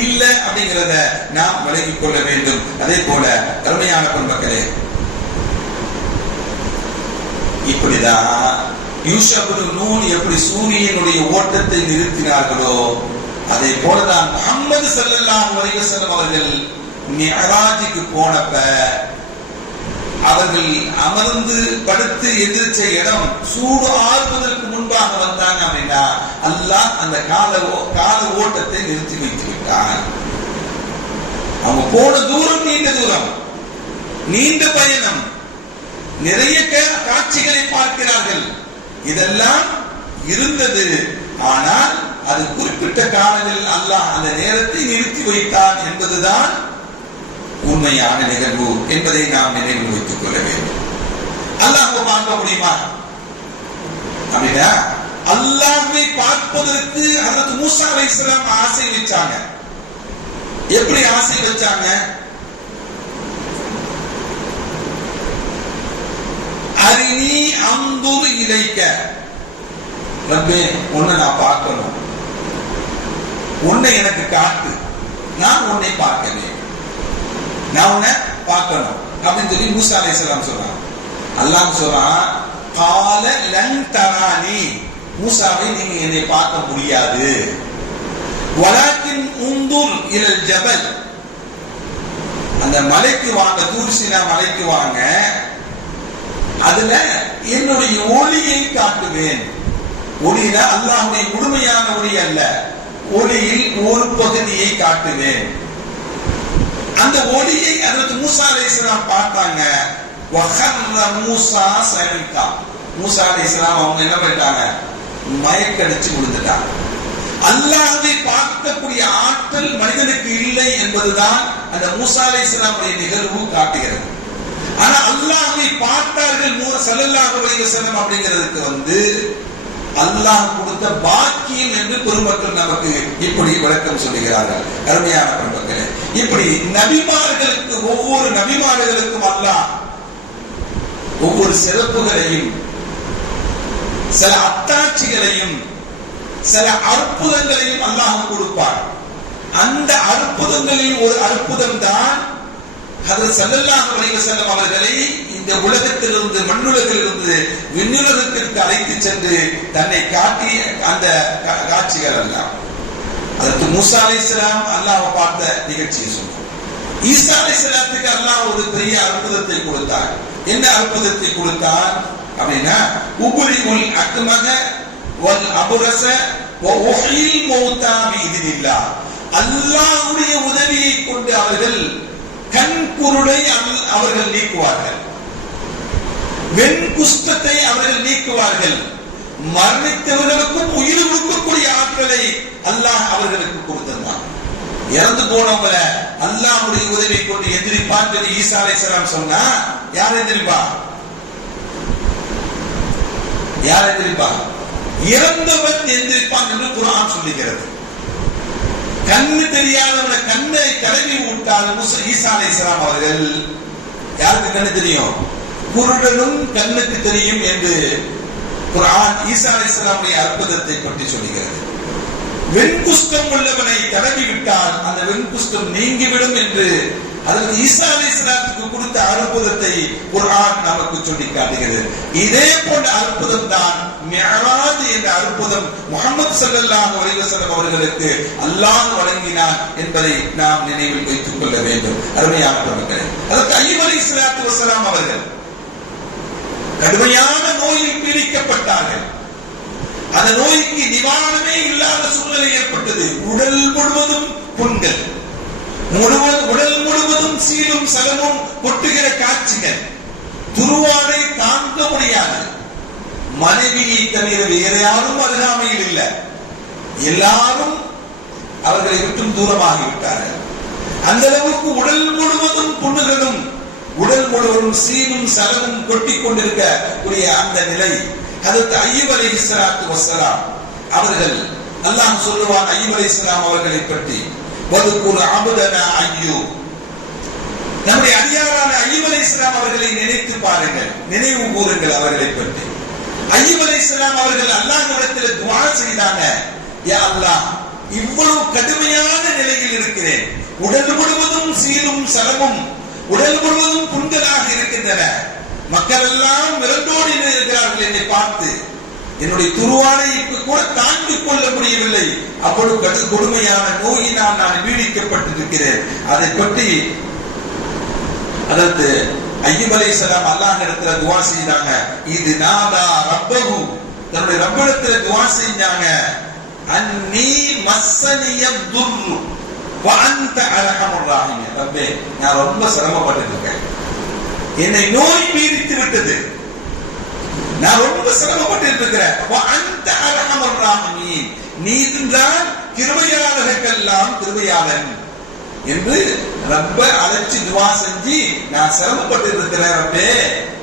இல்லை அப்படிங்கிறத நாம் விலகிக் கொள்ள வேண்டும். அதே போல அருமையான பெண்மக்களே, இப்படிதான் யூஷபுல் நூன் எப்படி சூரியனுடைய ஓட்டத்தை நிறுத்தினார்களோ அதே போலதான் முஹம்மது ஸல்லல்லாஹு அலைஹி வஸல்லம் அவர்கள் மிஅராஜுக்கு போனப்ப அவர்கள் அமர்ந்து படுத்து எந்திரிச்ச இடம் சூடு ஆறுவதற்கு முன்பாக வந்தாங்க அப்படின்னா அல்லாஹ் அந்த கால ஓட்டத்தை நிறுத்தி வைத்து விட்டான். அவங்க போன தூரம் நீண்ட தூரம், நீண்ட பயணம், நிறைய காட்சிகளை பார்க்கிறார்கள், இதெல்லாம் இருந்தது. ஆனால் அது குறிப்பிட்ட காலங்களில் அல்லாஹ் அந்த நேரத்தை நிறுத்தி வைத்தான் என்பதுதான் உண்மையான நிகழ்வு என்பதை நாம் நினைவில் வைத்துக் கொள்ள வேண்டும். அல்லாஹ்வை பார்க்க முடியுமா அப்படின்னா, அல்லாஹ்வை பார்ப்பதற்கு ஹஜ்ரத் மூஸா அலைஹிஸ்ஸலாம் ஆசை வச்சாங்க. எப்படி ஆசை வச்சாங்க? அரினி அன்துர் இலைக்க, ரப்பே உன்னை நான் பார்க்கணும், உன்னை எனக்கு காட்டு, நான் உன்னை பார்க்கிறேன், நான் உன்னை பார்க்கணும் அப்படின்னு சொல்லி மூஸா அலைஹிஸ்ஸலாம் சொல்றாங்க. அல்லாஹ் சொல்றான், கால லன் தரானி, மூஸாவை நீங்க என்னை பார்க்க முடியாது, வலாக்கின் உந்துர் இலல் ஜபல், அந்த மலைக்கு வாங்க, தூர்சினா மலைக்கு வாங்க, அதுல என்னுடைய ஒளியை காட்டுவேன். ஒளியில அல்லாஹ்வுடைய முழுமையான ஒளி அல்ல, ஒளியில் ஒரு பகுதியை காட்டுவேன். அந்த ஒளியை ஹஜ்ரத் மூஸா அலைஹிஸ்ஸலாம் பார்த்தாங்க. வஹர்ர மூசா சைகா. மூசா அலைஹிஸ்ஸலாம் அவங்க என்ன பண்ணிட்டாங்க? மயக்கடிச்சு விழுந்துட்டாங்க. அல்லாஹ்வை பார்க்கக்கூடிய ஆற்றல் மனிதனுக்கு இல்லை என்பதுதான் அந்த மூசா அலைஹிஸ்ஸலாமுடைய நிகழ்வு காட்டுகிறது. ஆனா அல்லாஹ்வை பார்த்தார்கள் ஸல்லல்லாஹு அலைஹி வஸல்லம் அப்படிங்கிறதுக்கு அல்லாஹ் கொடுத்த பாக்கியம் என்று பெருமக்கள் நமக்கு இப்படி விளக்கம் சொல்லுகிறார்கள். அருமையான பெருமக்களே, இப்படி நபிமார்களுக்கு ஒவ்வொரு நபிமார்களுக்கும் அல்லாஹ் ஒவ்வொரு சிறப்புகளையும் சில அத்தாட்சிகளையும் சில அற்புதங்களையும் அல்லாஹ் கொடுப்பார். அந்த அற்புதங்களில் ஒரு அற்புதம் தான் ஹஜ்ரத் ஸல்லல்லாஹு அலைஹி வஸல்லம் அவர்களை இந்த உலகத்திலிருந்து மண்ணுலகிலிருந்து விண்ணுலகத்திற்கு அழைத்து சென்று தன்னை காட்டிய அந்த காட்சிகள் எல்லாம். அதற்கு மூசா அலைஹிஸ்ஸலாம் அல்லாஹ்வை பார்த்த நிகழ்ச்சியை சொன்னார். ஈசா அலைஹிஸ்ஸலாத்துக்கு அல்லாஹ் ஒரு பெரிய அற்புதத்தை கொடுத்தார். என்ன அற்புதத்தை கொடுத்தார் அப்படின்னா, உபுரிஉல் அக்மஹ வல் அபுரஸ வ உஹ்யில் மௌதா பிஇذنில்லாஹ். அல்லாஹ்வுடைய உதவியை கொண்டு அவர்கள் கண் குருடை அவர்கள் நீக்குவார்கள், வெண் குஷ்டத்தை அவர்கள் நீக்குவார்கள், மரணித்தவர்களுக்கும் உயிர் கொடுக்கக்கூடிய ஆற்றலை அல்லாஹ் அவர்களுக்கு கொடுத்திருந்தான். இறந்து போனவங்கள அல்லாஹ்வுடைய உதவியை கொண்டு எந்திரிப்பான் சொல்லி ஈசா அலைஹிஸ்ஸலாம் சொன்னா, யார் எந்திரிப்பா? யார் எந்திரிப்பா? இறந்தவன் எந்திரிப்பான் என்று குர்ஆன் சொல்லுகிறது. கண்ணு தெரியாதவன கண்ணை தடவி விட்டால் ஈசா அலைஹிஸ்ஸலாம் அவர்கள், யாருக்கு கண்ணு தெரியும்? குருடனும் கண்ணுக்கு தெரியும் என்று குர்ஆன் ஈசா அலைஹிஸ்ஸலாமுடைய அற்புதத்தை பற்றி சொல்லுகிறது. வெண்குஷ்டம் உள்ளவனை தடவி விட்டால் அந்த வெண்குஷ்டம் நீங்கிவிடும் என்று அதற்கு ஈசா அலைஹிஸ்ஸலாத்துக்கு கொடுத்த அற்புதத்தை குர்ஆன் நமக்கு சொல்லி காட்டுகிறது. இதே போன்ற அற்புதம் தான் மிஅராஜ் என்ற அற்புதம் முஹம்மது ஸல்லல்லாஹு அலைஹி வஸல்லம் அவர்களுக்கு அல்லாஹ் வழங்கினார் என்பதை நாம் நினைவில் வைத்துக் கொள்ள வேண்டும். அருமையானவர்களே, அதற்கு அய்யூப் அலைஹிஸ்ஸலாத்து வஸலாம் அவர்கள் கடுமையான நோயில் பீடிக்கப்பட்டார்கள். அந்த நோய்க்கு நிவாரணமே இல்லாத சூழ்நிலை ஏற்பட்டது. உடல் முழுவதும் புண்கள், உடல் முழுவதும் சீலும் சலமும் கொட்டுகிற காட்சிகள், துருவாடை தாங்க முடியாது. மனைவியை தவிர வேற யாரும் அருகாமையில் இல்லை. எல்லாரும் அவர்களை விட்டும் தூரமாகிவிட்டார்கள். அந்த அளவுக்கு உடல் முழுவதும் புண்ணுகளும் உடல் முழுவதும் சீலும் சலமும் கொட்டிக் கொண்டிருக்கக்கூடிய அந்த நிலை. அதற்கு அய்யூப் அலைஹிஸ்ஸலாத்து வஸ்ஸலாம் அவர்கள், அல்லாஹ் சொல்லுவான் அய்யூப் அலைஹிஸ்ஸலாம் அவர்களை பற்றி, வதுகுர் அப்தனா அய்யூப், நம்முடைய அடியாரான அய்யூப் அலைஹிஸ்ஸலாம் அவர்களை நினைத்து பாருங்கள், நினைவு கூறுங்கள் அவர்களை பற்றி. அய்யூப் அலைஹிஸ்ஸலாம் அவர்கள் அல்லாஹ்விடத்தில் துஆ செய்தாங்க, யா அல்லாஹ், இவ்வளவு கடுமையான நிலையில் இருக்கிறேன், உடல் முழுவதும் சீலும் சலமும் உடல் முழுவதும் புண்களாக இருக்கின்றன, மக்கள் எல்லாம் மிரண்டோடு இருக்கிறார்கள் என்னை பார்த்து, என்னுடைய துருவானை கூட தாங்கிக் கொள்ள முடியவில்லை, அவ்வளவு கொடுமையான நோயினால் நான் பீடிக்கப்பட்டிருக்கிறேன். அதை பற்றி அதற்கு அய்யூப் அலைஹிஸ்ஸலாம் அல்லாஹ் இடத்துல துஆ செய்தாங்க. இது நாதா ரப்பஹு, தன்னுடைய ரப்பிடத்துல துஆ செஞ்சாங்க. அன்னி மஸ்ஸனியத் துர்ரு வ அன்த அர்ஹமுர் ராஹிமீன். ரப்பே, நான் ரொம்ப சிரமப்பட்டு இருக்கேன், என்னை நோய் பீடித்து விட்டது, நான் ரொம்ப சிரமப்பட்டு இருக்கிறேன். வ அன்த அர்ஹமுர் ராஹிமீன், நீதான் கிருபையாளர்களுக்கெல்லாம் கிருபையாளன் என்று ரப்ப அழைச்சி துவா செஞ்சு, நான் சிரமப்பட்டு இருக்கிறேன் ரப்பே,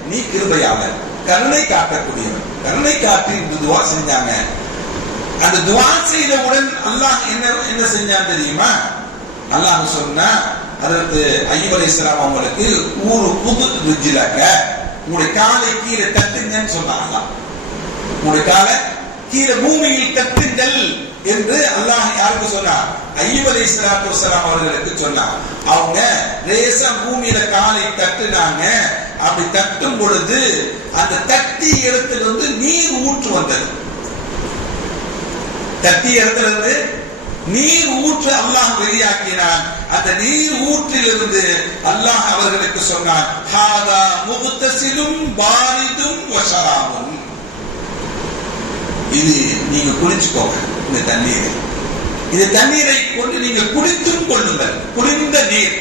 நீ கிருபையாளன், கருணை காட்டக்கூடியவன், கருணை காட்டி துவா செஞ்சாங்க. அந்த துவா செய்தவுடன் அல்லாஹ் என்ன செஞ்சான் தெரியுமா? அல்லாஹ் சொன்னா, அதற்கு அய்யூப் அலைஹிஸ்ஸலாம் அவங்களுக்கு ஊரு புது ருஜிலக, உங்களுடைய காலை கீழே தட்டுங்கன்னு சொன்னாங்க. உங்களுடைய காலை கீழே பூமியில் தட்டுங்கள் என்று அல்லாஹ் யாருக்கு சொன்னார்? அய்யூப் அலைஹிஸ்ஸலாத்து வஸ்ஸலாம் அவர்களுக்கு சொன்னார். அவங்க லேசா பூமியில காலை தட்டுனாங்க. அப்படி தட்டும் பொழுது அந்த தட்டி இடத்திலிருந்து நீர் ஊற்று வந்தது. தட்டி இடத்திலிருந்து நீர் ஊற்று அல்லாஹ் வெளியாக்கினான். அந்த நீர் ஊற்றிலிருந்து அல்லாஹ் அவர்களுக்கு சொன்னான், ஹாதா முக்தஸிலும் பாரிதும் வ ஷராபுன், இது நீங்க குளிச்சுக்கோங்க, இந்த தண்ணீரை, இந்த தண்ணீரை கொண்டு நீங்க குளித்தும் கொள்ளுங்கள். குளிர்ந்த நீர்,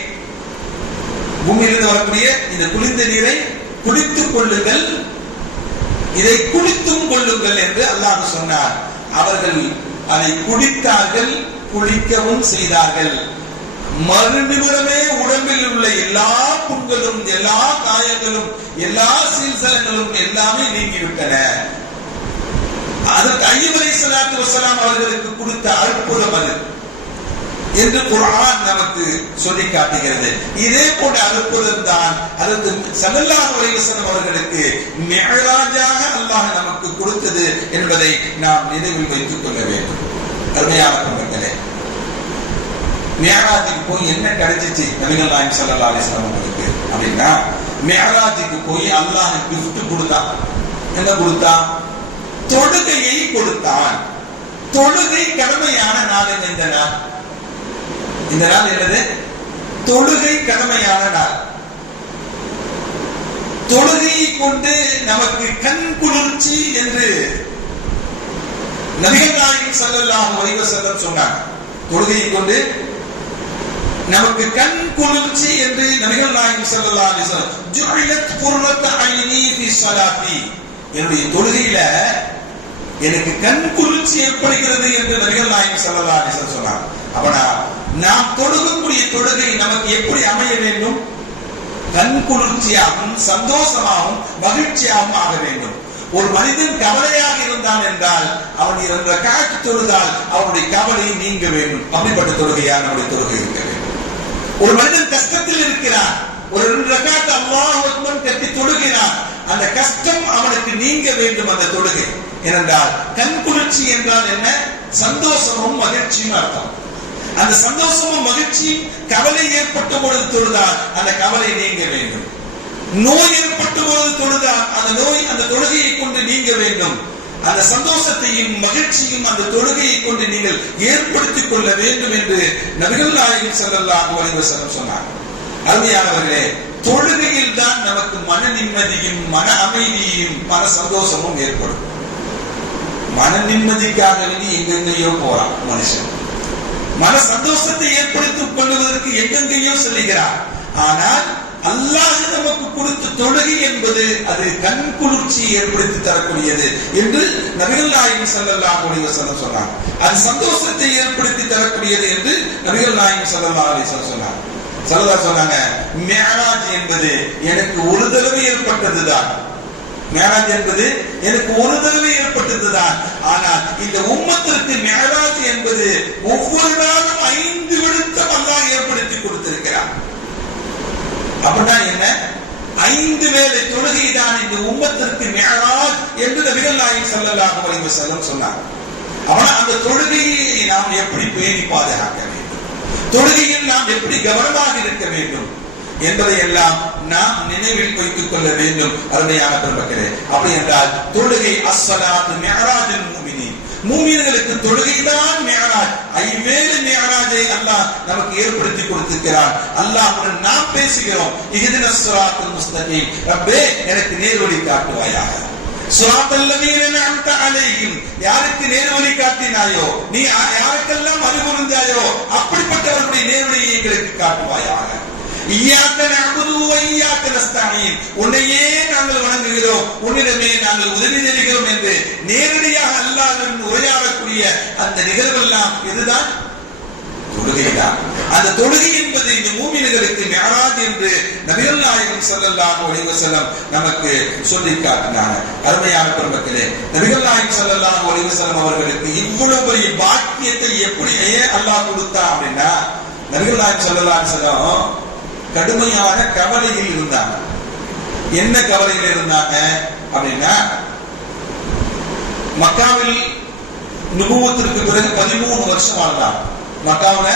பூமியிலிருந்து வரக்கூடிய இந்த குளிர்ந்த நீரை குடித்துக் கொள்ளுங்கள், இதை குடித்தும் கொள்ளுங்கள் என்று அல்லாஹ் சொன்னார். அவர்கள் அதை குடித்தார்கள், குளிக்கவும் செய்தார்கள். மறுநிமிடமே உடம்பில் உள்ள எல்லா புண்களும், எல்லா காயங்களும், எல்லா சீல்சலங்களும் எல்லாமே நீங்கிவிட்டன. அதற்கு அய்யூப் அலைஹிஸ்ஸலாத்து வஸ்ஸலாம் அவர்களுக்கு கொடுத்த அற்புதம் அது என்று குர்ஆன் நமக்கு சொல்லி காட்டுகிறது. இதே போன்ற அற்புதம் தான் அதற்கு ஸல்லல்லாஹு அலைஹி வஸல்லம் அவர்களுக்கு மிஅராஜாக அல்லாஹ் நமக்கு கொடுத்தது என்பதை நாம் நினைவில் வைத்துக் கொள்ள வேண்டும். அருமையான மக்களே, மிஅராஜுக்கு போய் என்ன கிடைச்சிச்சு நபிகள் நாயகம் ஸல்லல்லாஹு அலைஹி வஸல்லம் அவர்களுக்கு அப்படின்னா, மிஅராஜுக்கு போய் அல்லாஹ் கிஃப்ட் கொடுத்தான். என்ன கொடுத்தான்? தொழுகையை கொடுத்தான். தொழுகை கடமையான நாள் இந்த நாள். இந்த நாள் என்னது? தொழுகை கடமையான நாள். தொழுகையை கொண்டு நமக்கு கண் குளிர்ச்சி என்று நபிகள் நாயகம் ஸல்லல்லாஹு அலைஹி வஸல்லம் சொன்னார். தொழுகையை கொண்டு நமக்கு கண் குளிர்ச்சி என்று நபிகள் நாயகம் ஸல்லல்லாஹு அலைஹி வஸல்லம் ஜுஇலத் குர்ரத்து ஐனி ஃபி ஸலாத்தி, என்னுடைய தொழுகையில எனக்கு கண் குளிர்ச்சி ஏற்படுகிறது என்று நபிகள் நாயகம் ஸல்லல்லாஹு அலைஹி வஸல்லம் சொன்னார். அப்பனா நாம் தொழுகக்கூடிய தொழுகை நமக்கு எப்படி அமைய வேண்டும்? கண் குளிர்ச்சியாகவும் சந்தோஷமாகவும் மகிழ்ச்சியாகவும் ஆக வேண்டும். ஒரு மனிதன் கவலையாக இருந்தான் என்றால் அவன் 2 ரக்அத் தொழுதால் அவனுடைய கவலை நீங்க வேண்டும். அப்படிப்பட்ட தொழுகையா நம்முடைய தொழுகை இருக்க வேண்டும். ஒரு மனிதன் கஷ்டத்தில் இருக்கிறான், ஒரு 2 ரக்அத் அல்லாஹு அக்பர் கட்டி தொழுகிறான், அந்த கஷ்டம் அவனுக்கு நீங்க வேண்டும் அந்த தொழுகை. ஏனென்றால் கண் குளிர்ச்சி என்றால் என்ன? சந்தோஷமும் மகிழ்ச்சியும் அர்த்தம். அந்த சந்தோஷமும் மகிழ்ச்சியும் கவலை ஏற்பட்ட பொழுது தொழுதால் அந்த கவலை நீங்க வேண்டும். நோய் ஏற்பட்ட பொழுது தொழுதால் அந்த நோய் அந்த தொழுகையை கொண்டு நீங்க வேண்டும். அந்த சந்தோஷத்தையும் மகிழ்ச்சியும் அந்த தொழுகையை கொண்டு நீங்கள் ஏற்படுத்திக் கொள்ள வேண்டும் என்று நபிகள் நாயகம் ஸல்லல்லாஹு அலைஹி வஸல்லம் சொன்னார். அருமையானவர்களே, தொழுகையில் தான் நமக்கு மன நிம்மதியும் மன அமைதியும் மன சந்தோஷமும் ஏற்படும். மன நிம்மதிக்காக வேண்டி எங்கெங்கேயோ போறான் மனுஷன், மன சந்தோஷத்தை ஏற்படுத்திக் கொள்வதற்கு எங்கெங்கேயோ செல்கிறார். ஆனால் அல்லாஹ் நமக்கு கொடுத்த தொழுகை என்பது அது கண் குளிர்ச்சி ஏற்படுத்தி தரக்கூடியது என்று நபிகள் நாயகம் ஸல்லல்லாஹு அலைஹி வஸல்லம் சொன்னார். அது சந்தோஷத்தை ஏற்படுத்தி தரக்கூடியது என்று நபிகள் நாயகம் ஸல்லல்லாஹு அலைஹி வஸல்லம் சொன்னார். ஸல்லல்லாஹு சொன்னாங்க, மிஅராஜ் என்பது எனக்கு ஒரு தடவை ஏற்பட்டதுதான். மிஅராஜ் என்பது எனக்கு ஒரு தடவை ஏற்பட்டதுதான். ஆனால் இந்த உம்மத்திற்கு மிஅராஜ் என்பது ஒவ்வொரு நாளும் 5 விழுத்தம் அல்லாஹ் ஏற்படுத்தி கொடுத்திருக்கிறார். அப்படின்னா என்ன? 5 வேளை தொழுகை தான் இந்த உம்மத்திற்கு மிஅராஜ் என்று நபிகள் நாயகம் ஸல்லல்லாஹு அலைஹி வஸல்லம் சொன்னார். அவனா அந்த தொழுகையை நாம் எப்படி பேணி பாதுகாக்க வேண்டும், தொழுகையில் நாம் எப்படி கவனமாக இருக்க வேண்டும் என்பதை எல்லாம் நாம் நினைவில் வைத்துக் கொள்ள வேண்டும். அருமையான பெருமக்களே, அப்படி என்றால் தொழுகை அஸ்ஸலாத்து மிஅராஜுல் முஃமினீன், மூமின்களுக்கு தொழுகை தான் மிஅராஜ். 5 வேளை மிஅராஜை அல்லாஹ் நமக்கு ஏற்படுத்தி கொடுத்திருக்கிறான். அல்லாஹ்வுடன் நாம் பேசுகிறோம், இஹ்தினஸ் ஸிராத்தல் முஸ்தகீம், ரப்பே எனக்கு நேர்வழி காட்டுவாயாக. ஸிராத்தல் லதீன அன்அம்த அலைஹிம், யாருக்கு நேர்வழி காட்டினாயோ, நீ யாருக்கெல்லாம் அறிவுறுந்தாயோ அப்படிப்பட்டவர்களுடைய நேர்வழியை எங்களுக்கு காட்டுவாயாக. இய்யாக நஅபுது வ இய்யாக நஸ்தஈன், உன்னையே நாங்கள் வணங்குகிறோம், உன்னிடமே நாங்கள் உதவி தேடுகிறோம் என்று நேரடியாக அல்லாஹ்வுடன் உரையாடக்கூடிய அந்த நிகழ்வெல்லாம் இதுதான் தொழுகைதான். அந்த தொழுகை என்பது இந்த மூமின்களுக்கு மிஅராஜ் என்று நபிகள் நாயகம் ஸல்லல்லாஹு அலைஹி வஸல்லம் நமக்கு சொல்லி காட்டினார். அருமையான பெருமக்களே, நபிகள் நாயகம் ஸல்லல்லாஹு அலைஹி வஸல்லம் அவர்களுக்கு இவ்வளவு பெரிய பாக்கியத்தை எப்படி அல்லாஹ் கொடுத்தான் அப்படின்னா, நபிகள் நாயகம் ஸல்லல்லாஹு அலைஹி வஸல்லம் கடுமையான கவலையில் இருந்தாங்க. என்ன கவலையில் இருந்தாங்க அப்படின்னா, மக்காவில் நுபுவத்திற்கு பிறகு 13 வருஷம் வாழ்ந்தாங்க. மக்காவுல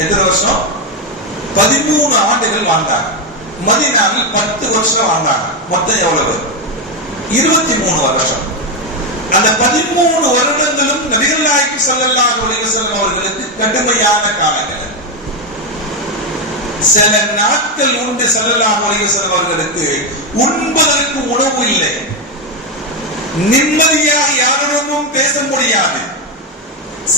எத்தனை வருஷம்? 13 ஆண்டுகள் வாழ்ந்தாங்க. மதீனாவில் 10 வருஷம் வாழ்ந்தாங்க. மொத்தம் எவ்வளவு? 23 வருஷம். அந்த 13 வருடங்களும் நபிகள் நாயகம் ஸல்லல்லாஹு அலைஹி வஸல்லம் அவர்களுக்கு கடுமையான காலங்கள். சில நாட்கள் உண்டு ஸல்லல்லாஹு அலைஹி வஸல்லம் அவர்களுக்கு உண்பதற்கு உணவு இல்லை, நிம்மதியாக யாருடனும் பேச முடியாது.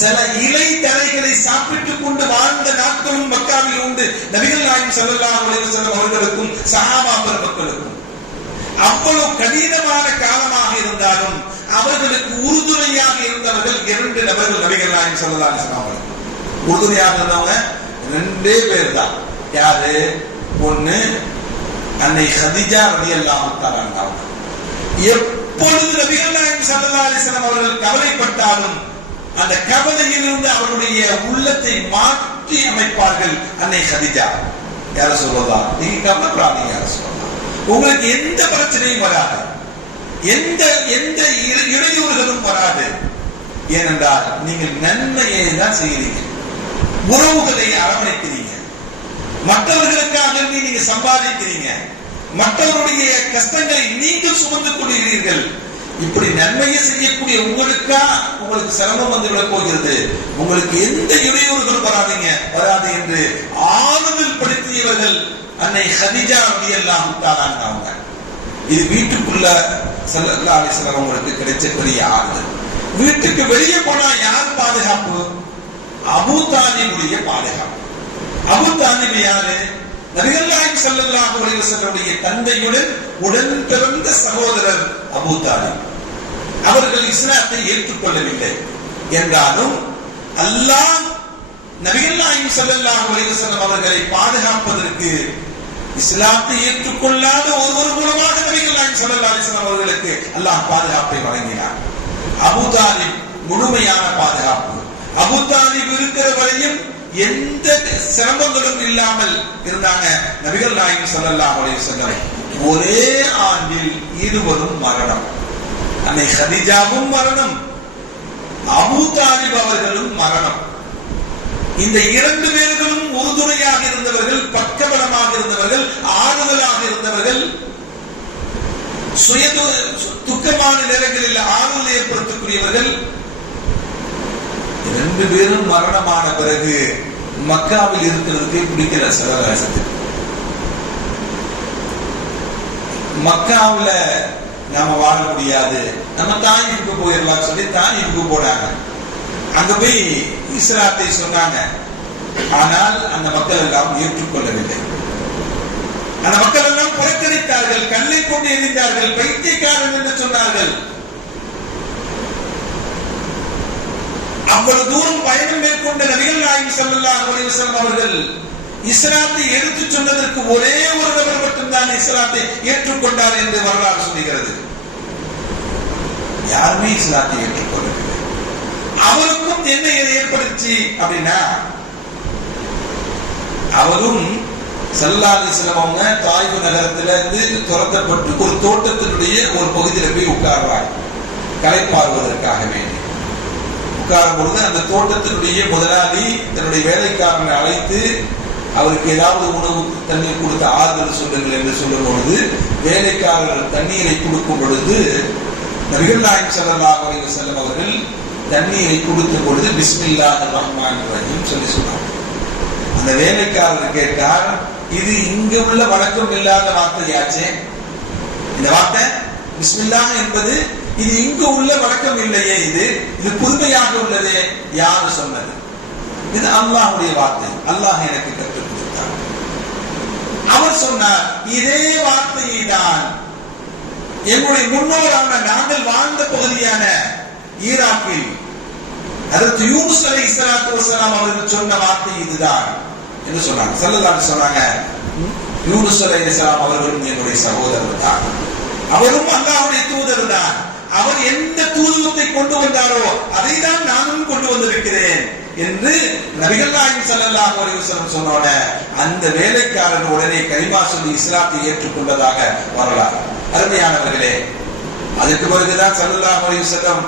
சில இலை தழைகளை சாப்பிட்டுக் கொண்டு வாழ்ந்த நாட்களும் மக்காவில் உண்டு நபிகள் நாயகம் ஸல்லல்லாஹு அலைஹி வஸல்லம் அவர்களுக்கும் சஹாபா பெருமக்களுக்கும். அவ்வளவு கடினமான காலமாக இருந்தாலும் அவர்களுக்கு உறுதுணையாக இருந்தவர்கள் 2 நபர்கள் நபிகள் நாயகம் ஸல்லல்லாஹு அலைஹி வஸல்லம். உறுதுணையாக இருந்தவங்க 2 பேர் தான். யாரு? ஒண்ணு அன்னை கதீஜா ரலியல்லாஹு தஆலா அன்ஹா. எப்பொழுது நபிகள் நாயகம் ஸல்லல்லாஹு அலைஹி வஸல்லம் அவர்கள் கவலைப்பட்டாலும் அந்த கவலையிலிருந்து அவருடைய உள்ளத்தை மாற்றி அமைப்பார்கள் அன்னை கதீஜா. யார சொல்லலாம், நீங்க கவலைப்படாதீங்க, யார சொல்லலாம், உங்களுக்கு எந்த பிரச்சனையும் வராது, எந்த இடையூறுகளும் வராது. ஏனென்றால் நீங்கள் நன்மையை தான் செய்கிறீங்க, உறவுகளை அரவணைக்கிறீங்க, மற்றவர்களுக்காக நீங்க சம்பாதிக்கிறீங்க, மற்றவருடைய கஷ்டங்களை நீங்கள் சுமந்து கொள்கிறீர்கள். இப்படி நன்மையை செய்யக்கூடிய உங்களுக்கு சிரமம் வந்துவிடப் போகிறது, உங்களுக்கு எந்த இடையூறுகளும் வராது என்று ஆறுதல் படுத்தியவர்கள் அன்னை கதீஜா ரலியல்லாஹு தஆலா அன்ஹா. இது வீட்டுக்குள்ள ஸல்லல்லாஹு அலைஹி வஸல்லம் உங்களுக்கு கிடைச்ச பெரிய ஆறுதல். வீட்டுக்கு வெளியே போனா யார் பாதுகாப்பு? அபூ தாலிபுடைய பாதுகாப்பு. அபூ தாலிப் யாரு? நபிகள் நாயகம் ஸல்லல்லாஹு அலைஹி வஸல்லம் தந்தையுடன் உடன் பிறந்த சகோதரர் அபூ தாலிப். அவர்கள் இஸ்லாத்தை ஏற்றுக்கொள்ளவில்லை என்றாலும் அல்லாஹ் நபிகள் நாயகம் ஸல்லல்லாஹு அலைஹி வஸல்லம் அவர்களை பாதுகாப்பதற்கு இஸ்லாத்தை ஏற்றுக்கொள்ளாத ஒருவர் மூலமாக நபிகள் நாயகம் ஸல்லல்லாஹு அலைஹி வஸல்லம் அவர்களுக்கு அல்லாஹ் பாதுகாப்பை வழங்கினார். அபூ தாலிப் முழுமையான பாதுகாப்பு. அபூ தாலிப் இருக்கிற வரையும் எந்த சிரமங்களும் இல்லாமல் இருந்தாங்க நபிகள் நாயகம் ஸல்லல்லாஹு அலைஹி வஸல்லம். ஒரே ஆண்டில் இருவரும் மரணம். அன்னை கதீஜாவும் மரணம், அபூ தாலிப் அவர்களும் மரணம். இந்த 2 பேர்களும் உறுதுணையாக இருந்தவர்கள், பக்கபலமாக இருந்தவர்கள், ஆறுதலாக இருந்தவர்கள், துக்கமான நேரங்களில் ஆறுதல் ஏற்படுத்தக்கூடியவர்கள். 2 பேரும் மரணமான பிறகு மக்காவில் இருக்கிறதுக்கு பிடிக்கிற சிலராசத்துக்கு மக்காவில நாம வாழ முடியாது, நம்ம தாயிற்கு போயிடலாம் சொல்லி தாயிற்கு போனாங்க. அங்க போய் இஸ்லாத்தை சொன்னாங்க. ஆனால் அந்த மக்கள் எல்லாம் ஏற்றுக்கொள்ளவில்லை. அந்த மக்கள் எல்லாம் புறக்கணித்தார்கள், கல்லை கொண்டு எரிந்தார்கள், பைத்தியக்காரன் என்று சொன்னார்கள். அவ்வளவு தூரம் பயணம் மேற்கொண்ட நபிகள் நாயகம் ஸல்லல்லாஹு அலைஹி வஸல்லம் அவர்கள் இஸ்லாத்தை எடுத்து சொன்னதற்கு ஒரே ஒரு நபர் மட்டும்தான் இஸ்லாத்தை ஏற்றுக்கொண்டார் என்று வரலாறு சொல்லுகிறது. யாருமே இஸ்லாத்தை ஏற்றுக்கொள்ளவில்லை. அவருக்கும் என்ன ஏற்படுச்சு அப்படின்னா, அவரும் ஸல்லல்லாஹு அலைஹி வஸல்லம் அவங்க தாயிஃப் நகரத்துல இருந்து துரத்தப்பட்டு ஒரு தோட்டத்தினுடைய ஒரு பகுதியில போய் உட்கார்றாங்க களைப்பாறுவதற்காக வேண்டி. உட்காரும் பொழுது அந்த தோட்டத்தினுடைய முதலாளி தன்னுடைய வேலைக்காரனை அழைத்து அவருக்கு ஏதாவது உணவு தண்ணீர் கொடுத்து ஆறுதல் சொல்லுங்கள் என்று சொல்லும் பொழுது வேலைக்காரர்கள் தண்ணீரை கொடுக்கும் பொழுது நபிகள் நாயகம் ஸல்லல்லாஹு அலைஹி வஸல்லம் அவர்கள் தண்ணீரை கொடுக்கும் பொழுது பிஸ்மில்லாஹிர் ரஹ்மானிர் ரஹீம் சொல்லி சொன்னார். அந்த வேலைக்காரர் கேட்டார், இது இங்க உள்ள வழக்கம் இல்லாத வார்த்தையாச்சே, இந்த வார்த்தை பிஸ்மில்லாஹ் என்பது இது இங்கு உள்ள வழக்கம் இல்லையே, இது புதுமையாக உள்ளதே, யாரு சொன்னது? இது அல்லாஹ்வுடைய வார்த்தை, அல்லாஹ் எனக்கு கற்றுக் கொடுத்தார். அவர் சொன்னார், இதே வார்த்தையை தான் எங்களுடைய முன்னோரான நாங்கள் வாழ்ந்த பகுதியான ஈராக்கில் ஹஜ்ரத் யூனுஸ் அலைஹிஸ்ஸலாத்து வஸ்ஸலாம் அவர்கள் சொன்ன வார்த்தை இதுதான் என்று சொன்னாங்க. ஸல்லல்லாஹு அலைஹி சொன்னாங்க, யூனுஸ் அலைஹிஸ்ஸலாம் அவர்களும் என்னுடைய சகோதரர் தான், அவரும் அல்லாஹ்வுடைய தூதர் தான். அவர் எந்த தூதுவத்தை கொண்டு வந்தாரோ அதை தான் நானும் கொண்டு வந்திருக்கிறேன் என்று நபிகள் நாயகம் ஸல்லல்லாஹு அலைஹி வஸல்லம் சொன்னோட அந்த வேலைக்காரன் உடனே கலிமா சொல்லி இஸ்லாத்தை ஏற்றுக்கொண்டதாக வரலாறு. அருமையானவர்களே, அதுக்கு பிறகுதான் ஸல்லல்லாஹு அலைஹி வஸல்லம்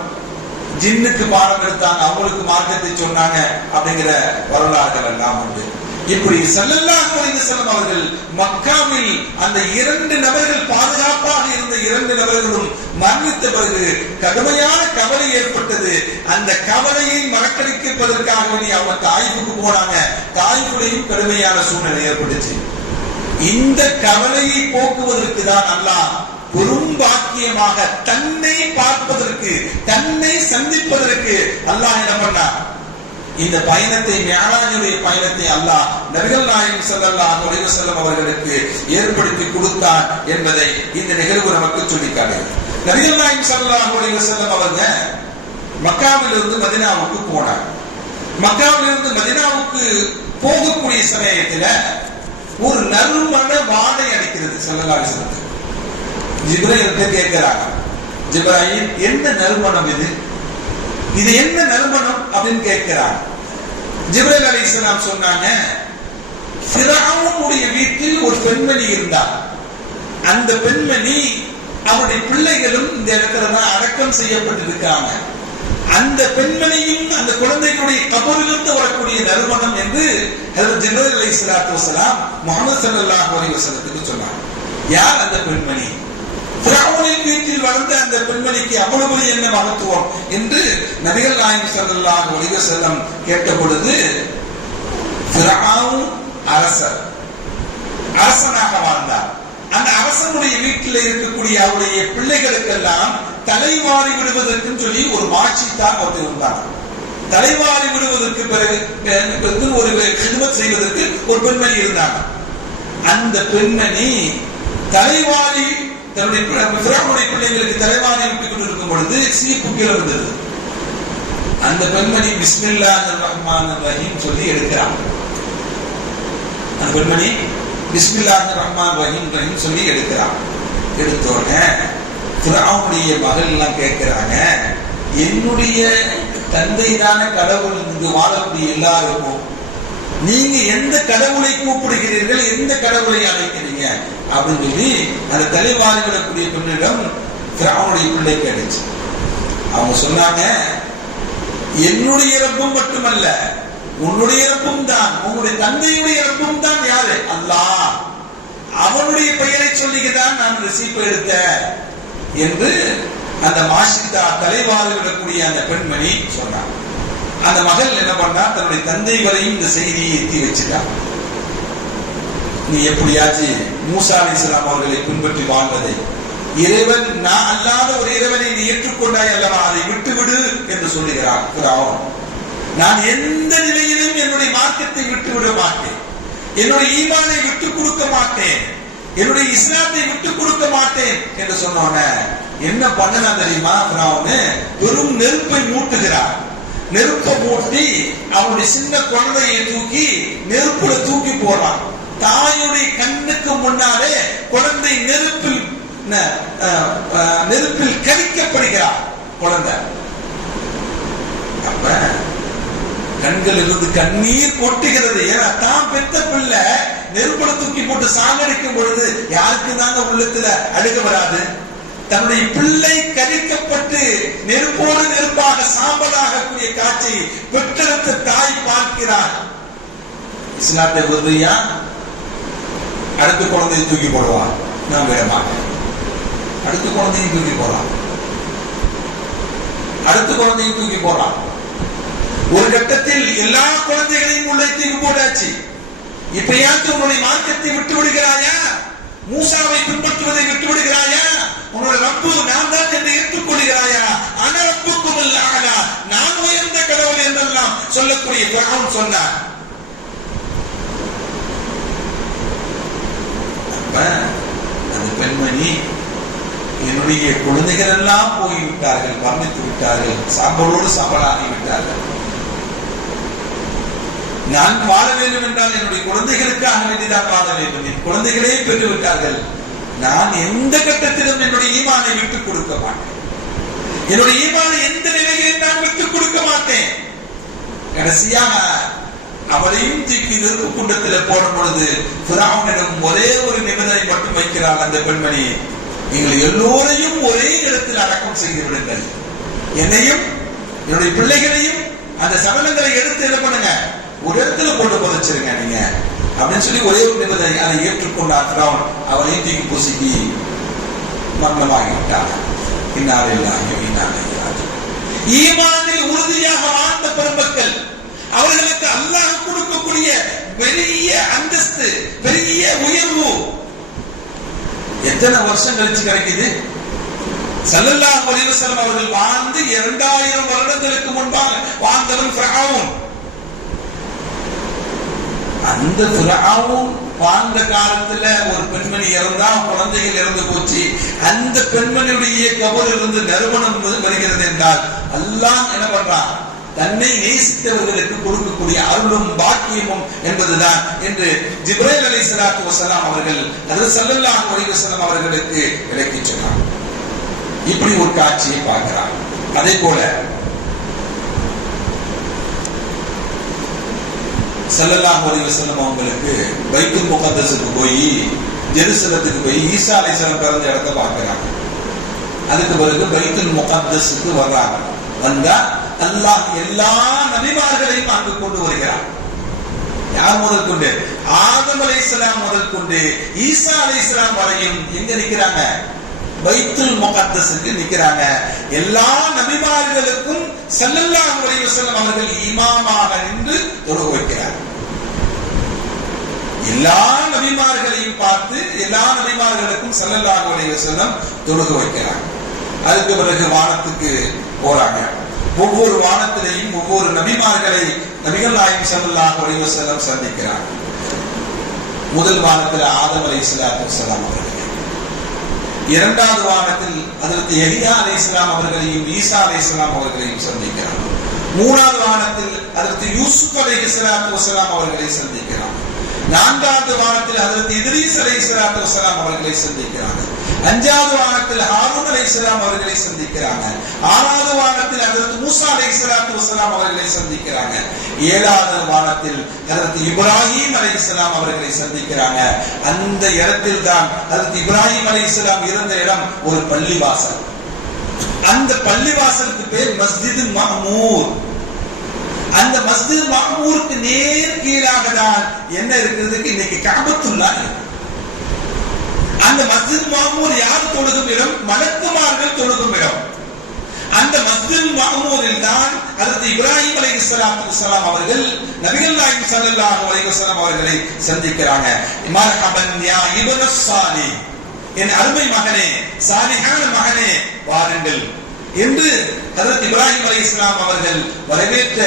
ஜின்னுக்கு பாடம் எடுத்தாங்க, அவங்களுக்கு மார்க்கத்தை சொன்னாங்க அப்படிங்கிற வரலாறுகள் எல்லாம் உண்டு. இப்படி ஸல்லல்லாஹு அலைஹி வஸல்லம் அவர்கள் மக்காவில் அந்த 2 நபர்கள் பாதுகாப்பாக இருந்த 2 நபர்களும் மரணித்த பிறகு கடுமையான கவலை ஏற்பட்டது. அந்த கவலையை மறக்கடிப்பதற்காக வேண்டி அவங்க தாயிஃபுக்கு போனாங்க. தாயிஃபிலேயும் கடுமையான சூழ்நிலை ஏற்பட்டுச்சு. இந்த கவலையை போக்குவதற்கு தான் அல்லாஹ் பெரும் பாக்கியமாக தன்னை பார்ப்பதற்கு, தன்னை சந்திப்பதற்கு அல்லாஹ் என்ன பண்ணார்? இந்த பயணத்தை, மிஅராஜுடைய பயணத்தை அல்லாஹ் நபிகள் நாயகம் ஸல்லல்லாஹு அலைஹி வஸல்லம் அவர்களுக்கு ஏற்படுத்தி கொடுத்தார் என்பதை இந்த நிகழ்வு நமக்கு சொல்லிக்காட்டுகிறது. நபிகள் நாயகம் ஸல்லல்லாஹு அலைஹி வஸல்லம் அவங்க மக்காவிலிருந்து மதீனாவுக்கு போனார். மக்காவிலிருந்து மதீனாவுக்கு போகக்கூடிய சமயத்தில் ஒரு நறுமண வாடை அடிக்கிறது. ஸல்லல்லாஹு அலைஹி வஸல்லம் ஜிப்ரீல் கேட்கிறாங்க, ஜிப்ரீல் என்ன நறுமணம் இது, இது என்ன நறுமணம் அப்படின்னு கேட்கிறாங்க. ஜிப்ரீல் அலைஹிஸ்ஸலாம் சொன்னாங்க, ஃபிரௌனுடைய வீட்டில் ஒரு பெண்மணி இருந்தார். அந்த பெண்மணி அவருடைய பிள்ளைகளும் இந்த இடத்துல தான் அடக்கம் செய்யப்பட்டிருக்காங்க. அந்த பெண்மணியும் அந்த குழந்தைகளுடைய கபரிலிருந்து வரக்கூடிய நறுமணம் என்று ஹஜ்ரத் ஜிப்ரீல் அலைஹிஸ்ஸலாத்து வஸலாம் முஹம்மது ஸல்லல்லாஹு அலைஹி வஸல்லத்துக்கு சொன்னாங்க. யார் அந்த பெண்மணி? ஃபிரௌனின் வீட்டில் வளர்ந்த அந்த பெண்மணிக்கு அவ்வளவு என்ன மகத்துவம் என்று நபிகள் நாயகம் ஸல்லல்லாஹு அலைஹி வஸல்லம் கேட்ட பொழுது, ஃபிரௌன் அரசனாக வாழ்ந்தார். அந்த அரசனுடைய வீட்டில் இருக்கக்கூடிய அவருடைய பிள்ளைகளுக்கெல்லாம் தலைவாரி விடுவதற்கு சொல்லி ஒரு மாட்சித்தான் அவர் இருந்தார். தலைவாரி விடுவதற்கு பிறகு ஒரு ஹிதமத் செய்வதற்கு ஒரு பெண்மணி இருந்தாங்க. அந்த பெண்மணி தலைவாரி தன்னுடைய பிள்ளைகளுக்கு தலைவாரி விட்டுக் கொண்டிருக்கும் பொழுது சீப்பு கீழே வந்தது. அந்த பெண்மணி பிஸ்மில்லாஹிர் ரஹ்மானிர் ரஹீம் சொல்லி எடுக்கிறாங்க. அந்த பெண்மணி பிஸ்மில்லாஹிர் ரஹ்மானிர் ரஹீம் சொல்லி எடுக்கிறாங்க. எடுத்தோடனே ஃபிரௌனுடைய மகள் எல்லாம் கேட்கிறாங்க, என்னுடைய தந்தை தான கடவுள், இங்கு வாழக்கூடிய எல்லாருக்கும் நீங்க எந்த கடவுளை கூப்பிடுகிறீர்கள், எந்த கடவுளை அழைக்கிறீங்க அப்படின்னு சொல்லி அந்த தலைவாரி விடக்கூடிய பெண்ணிடம் ஃபிரௌனுடைய பிள்ளை கேட்டுச்சு. அவங்க சொன்னாங்க, என்னுடைய ரப்பும் மட்டுமல்ல, உன்னுடைய ரப்பும் தான், உன்னுடைய தந்தையுடைய ரப்பும் தான். யாரு? அல்லாஹ். அவனுடைய பெயரை சொல்லிதான் நான் ரிசீப் எடுத்தேன் என்று அந்த மாஷிதா தலைவாரி விடக்கூடிய அந்த பெண்மணி சொன்னாங்க. அந்த மகள் என்ன பண்ணா, தன்னுடைய தந்தை வரையும் இந்த செய்தியை எத்தி வச்சுட்டான். நீ எப்படியாச்சு மூசா அலைஹிஸ்ஸலாம் அவர்களை பின்பற்றி வாழ்வதை, இறைவன் நான் அல்லாத ஒரு இறைவனை நீ ஏற்றுக்கொண்டாய் அல்லவா, அதை விட்டுவிடு என்று சொல்லுகிறான் ஃபிரௌன். நான் எந்த நிலையிலும் என்னுடைய மார்க்கத்தை விட்டுவிட மாட்டேன், என்னுடைய ஈமானை விட்டுக் கொடுக்க மாட்டேன், என்னுடைய இஸ்லாத்தை விட்டுக் கொடுக்க மாட்டேன் என்று சொன்னோன என்ன பண்ணனா தெரியுமா? ஃபிரௌன் பெரும் நெருப்பை மூட்டுகிறார். நெருப்பை மூட்டி அவனுடைய சின்ன குழந்தையை தூக்கி நெருப்புல தூக்கி போடுறான். தாயுடைய கண்ணுக்கு முன்னாலே குழந்தை நெருப்பில் கரிக்கப்படுகிறார் குழந்தை. அப்ப கண்கள் இருந்து கண்ணீர் கொட்டுகிறது. ஏன்னா தான் பெத்த பிள்ளை நெருப்புல தூக்கி போட்டு சாகடிக்கும் பொழுது யாருக்கு தாங்க உள்ளத்துல அழுக வராது? தன்னுடைய பிள்ளை கரிக்கப்பட்டு நெருப்போடு நெருப்பாக சாம்பலாக கூடிய காட்சியை பெற்றெடுத்த தாய் பார்க்கிறார். இஸ்லாத்தை விரும்பியா அடுத்த குழந்தையை தூக்கி போடுவான். நான் விட மாட்டேன். அடுத்த குழந்தையும் தூக்கி போடுறான். அடுத்த குழந்தையும் தூக்கி போடுறான். ஒரு கட்டத்தில் எல்லா குழந்தைகளையும் உள்ளே தூக்கி போட்டாச்சு. இப்பயாச்சும் உன்னுடைய மார்க்கத்தை விட்டு விடுகிறாயா? மூசாவை பின்பற்றுவதை விட்டு விடுகிறாயா? உன்னோட ரப்பு நான் தான் என்று ஏற்றுக்கொள்கிறாயா? அனரப்புக்கும் அல்லாஹ், நான் உயர்ந்த கடவுள் என்றெல்லாம் சொல்லக்கூடிய ஃபிரௌன் சொன்னார். அந்த பெண்மணி, என்னுடைய குழந்தைகள் எல்லாம் போய்விட்டார்கள், மரணித்து விட்டார்கள், சாம்பலோடு சாம்பலாகி விட்டார்கள். நான் வாழ வேண்டும் என்றால் என்னுடைய குழந்தைகளுக்காக வேண்டிதான் வாழ வேண்டும். என் குழந்தைகளே பெற்று விட்டார்கள். நான் எந்த கட்டத்திலும் என்னுடைய ஈமானை விட்டுக் கொடுக்க மாட்டேன். என்னுடைய ஈமானை எந்த நிலையில் நான் விட்டுக் கொடுக்க மாட்டேன். கடைசியாக அவளையும் தூக்கி நெருப்பு குண்டத்தில் போடும் பொழுது ஃபிரௌனிடம் ஒரே ஒரு நிபந்தனை மட்டும் வைக்கிறாள் அந்த பெண்மணி, நீங்கள் எல்லோரையும் ஒரே இடத்தில் அடக்கம் செய்து விடுங்கள், என்னையும் என்னுடைய பிள்ளைகளையும் அந்த சடலங்களை எடுத்து என்ன பண்ணுங்க, ஒரு இடத்துல போட்டு புதைச்சிருங்க நீங்க அப்படின்னு சொல்லி ஒரே ஒரு நிபந்தனை. அதை ஏற்றுக்கொண்டார் ஃபிரௌன். அவளையும் தூக்கி பூசிக்கி மரணமாகிவிட்டார். ஈமானில் உறுதியாக வாழ்ந்த பெருமக்கள், அவர்களுக்கு அல்லாஹ் கொடுக்கக்கூடிய பெரிய அந்தஸ்து, பெரிய உயர்வு எத்தனை வருஷம் கழிச்சு கிடைக்குது? ஸல்லல்லாஹு அலைஹி வஸல்லம் அவர்கள் வாழ்ந்து 2000 வருடங்களுக்கு முன்பாக வாழ்ந்தவன் ஃபிரௌன். அந்த ஃபிரௌன் வாழ்ந்த காலத்துல ஒரு பெண்மணி இறந்தா, குழந்தைகள் இறந்து போச்சு. அந்த பெண்மணியுடைய கபரிலிருந்து நறுமணம் வருகிறது என்றால் அல்லாஹ் என்ன பண்றான்? தன்னை நேசித்தவர்களுக்கு கொடுக்கக்கூடிய அருளும் பாக்கியமும் என்பதுதான் என்று ஜிப்ரீல் அலைஹிஸ்ஸலாத்து வஸலாம் அவர்கள் ஹஜ்ரத் ஸல்லல்லாஹு அலைஹி வஸல்லம் அவர்களுக்கு விளக்கி சொன்னார். இப்படி ஒரு காட்சியை பார்க்கிறார். அதே போல ஸல்லல்லாஹு அலைஹி வஸல்லம் அவங்களுக்கு பைத்துல் முகத்தஸுக்கு போய், ஜெருசலத்துக்கு போய் ஈசா அலைஹிஸ்ஸலாம் பிறந்த இடத்தை பார்க்கிறாங்க. அதுக்கு பிறகு பைத்துல் முகத்தஸுக்கு வர்றாங்க. வந்தா அல்லாஹ் எல்லா நபிமார்களையும் அங்கு கொண்டு வருகிறார். யார் முதல் கொண்டு? ஆதம் அலைஹிஸ்ஸலாம் முதல் கொண்டு ஈசா அலைஹிஸ்ஸலாம் வரையும் எங்க நிக்கிறாங்க? பைத்துல் முகத்தஸுக்கு நிக்கிறாங்க. எல்லா நபிமார்களுக்கும் ஸல்லல்லாஹு அலைஹி வஸல்லம் அவர்கள் இமாமாக நின்று தொழுக வைக்கிறார். எல்லா நபிமார்களையும் பார்த்து எல்லா நபிமார்களுக்கும் ஸல்லல்லாஹு அலைஹி வஸல்லம் தொழுக வைக்கிறார். அதுக்கு பிறகு வானத்துக்கு போறாங்க. ஒவ்வொரு வானத்திலையும் ஒவ்வொரு நபிமார்களை நபிகள் நாயகம் ஸல்லல்லாஹு அலைஹி வஸல்லம் சந்திக்கிறார். முதல் வானத்தில் ஆதம் அலைஹிஸ்ஸலாத்து வஸலாம் அவர்கள், இரண்டாவது வானத்தில் ஹஜ்ரத் யஹ்யா அலைஹிஸ்ஸலாம் அவர்களையும் ஈசா அலைஹிஸ்ஸலாம் அவர்களையும் சந்திக்கிறார். மூணாவது வானத்தில் ஹஜ்ரத் யூசுப் அலைஹிஸ்ஸலாத்து வஸலாம் அவர்களை சந்திக்கிறார். நான்காவது வானத்தில் ஹஜ்ரத் இத்ரீஸ் அலைஹிஸ்ஸலாத்து வஸலாம் அவர்களை சந்திக்கிறாங்க. அஞ்சாவது வானத்தில் ஹாரூன் அலைஹிஸ்ஸலாம் அவர்களை சந்திக்கிறாங்க. ஆறாவது வானத்தில் ஹஜ்ரத் மூசா அலைஹிஸ்ஸலாத்து வஸலாம் அவர்களை சந்திக்கிறாங்க. ஏழாவது வானத்தில் ஹஜ்ரத் இப்ராஹிம் அலைஹிஸ்ஸலாம் அவர்களை சந்திக்கிறாங்க. அந்த இடத்தில் தான் ஹஜ்ரத் இப்ராஹிம் அலைஹிஸ்ஸலாம் இருந்த இடம் ஒரு பள்ளிவாசல். அந்த பள்ளிவாசலுக்கு பேர் மஸ்ஜிதுல் மஅமூர். அந்த மஸ்ஜித் மஅமூருக்கு நேர் கீழாக தான் என்ன இருக்கிறதுக்கு இன்னைக்கு கஅபத்துல்லாஹ். அந்த மஸ்ஜித் மஅமூர் யார் தொழுகும் இடம்? மலக்குமார்கள் தொழுகும் இடம். அந்த மஸ்ஜித் மஅமூரில் தான் ஹஜ்ரத் இப்ராஹிம் அலைஹிஸ்ஸலாத்து வஸலாம் அவர்கள் நபிகள் நாயகம் ஸல்லல்லாஹு அலைஹி வஸல்லம் அவர்களை சந்திக்கிறாங்க. மர்ஹபன் யா இப்னஸ் சாலிஹ், என் அருமை மகனே, சாலிஹான மகனே, வாருங்கள் என்று ஹஜ்ரத் இப்ராஹிம் அலைஹிஸ்ஸலாம் அவர்கள் வரவேற்ற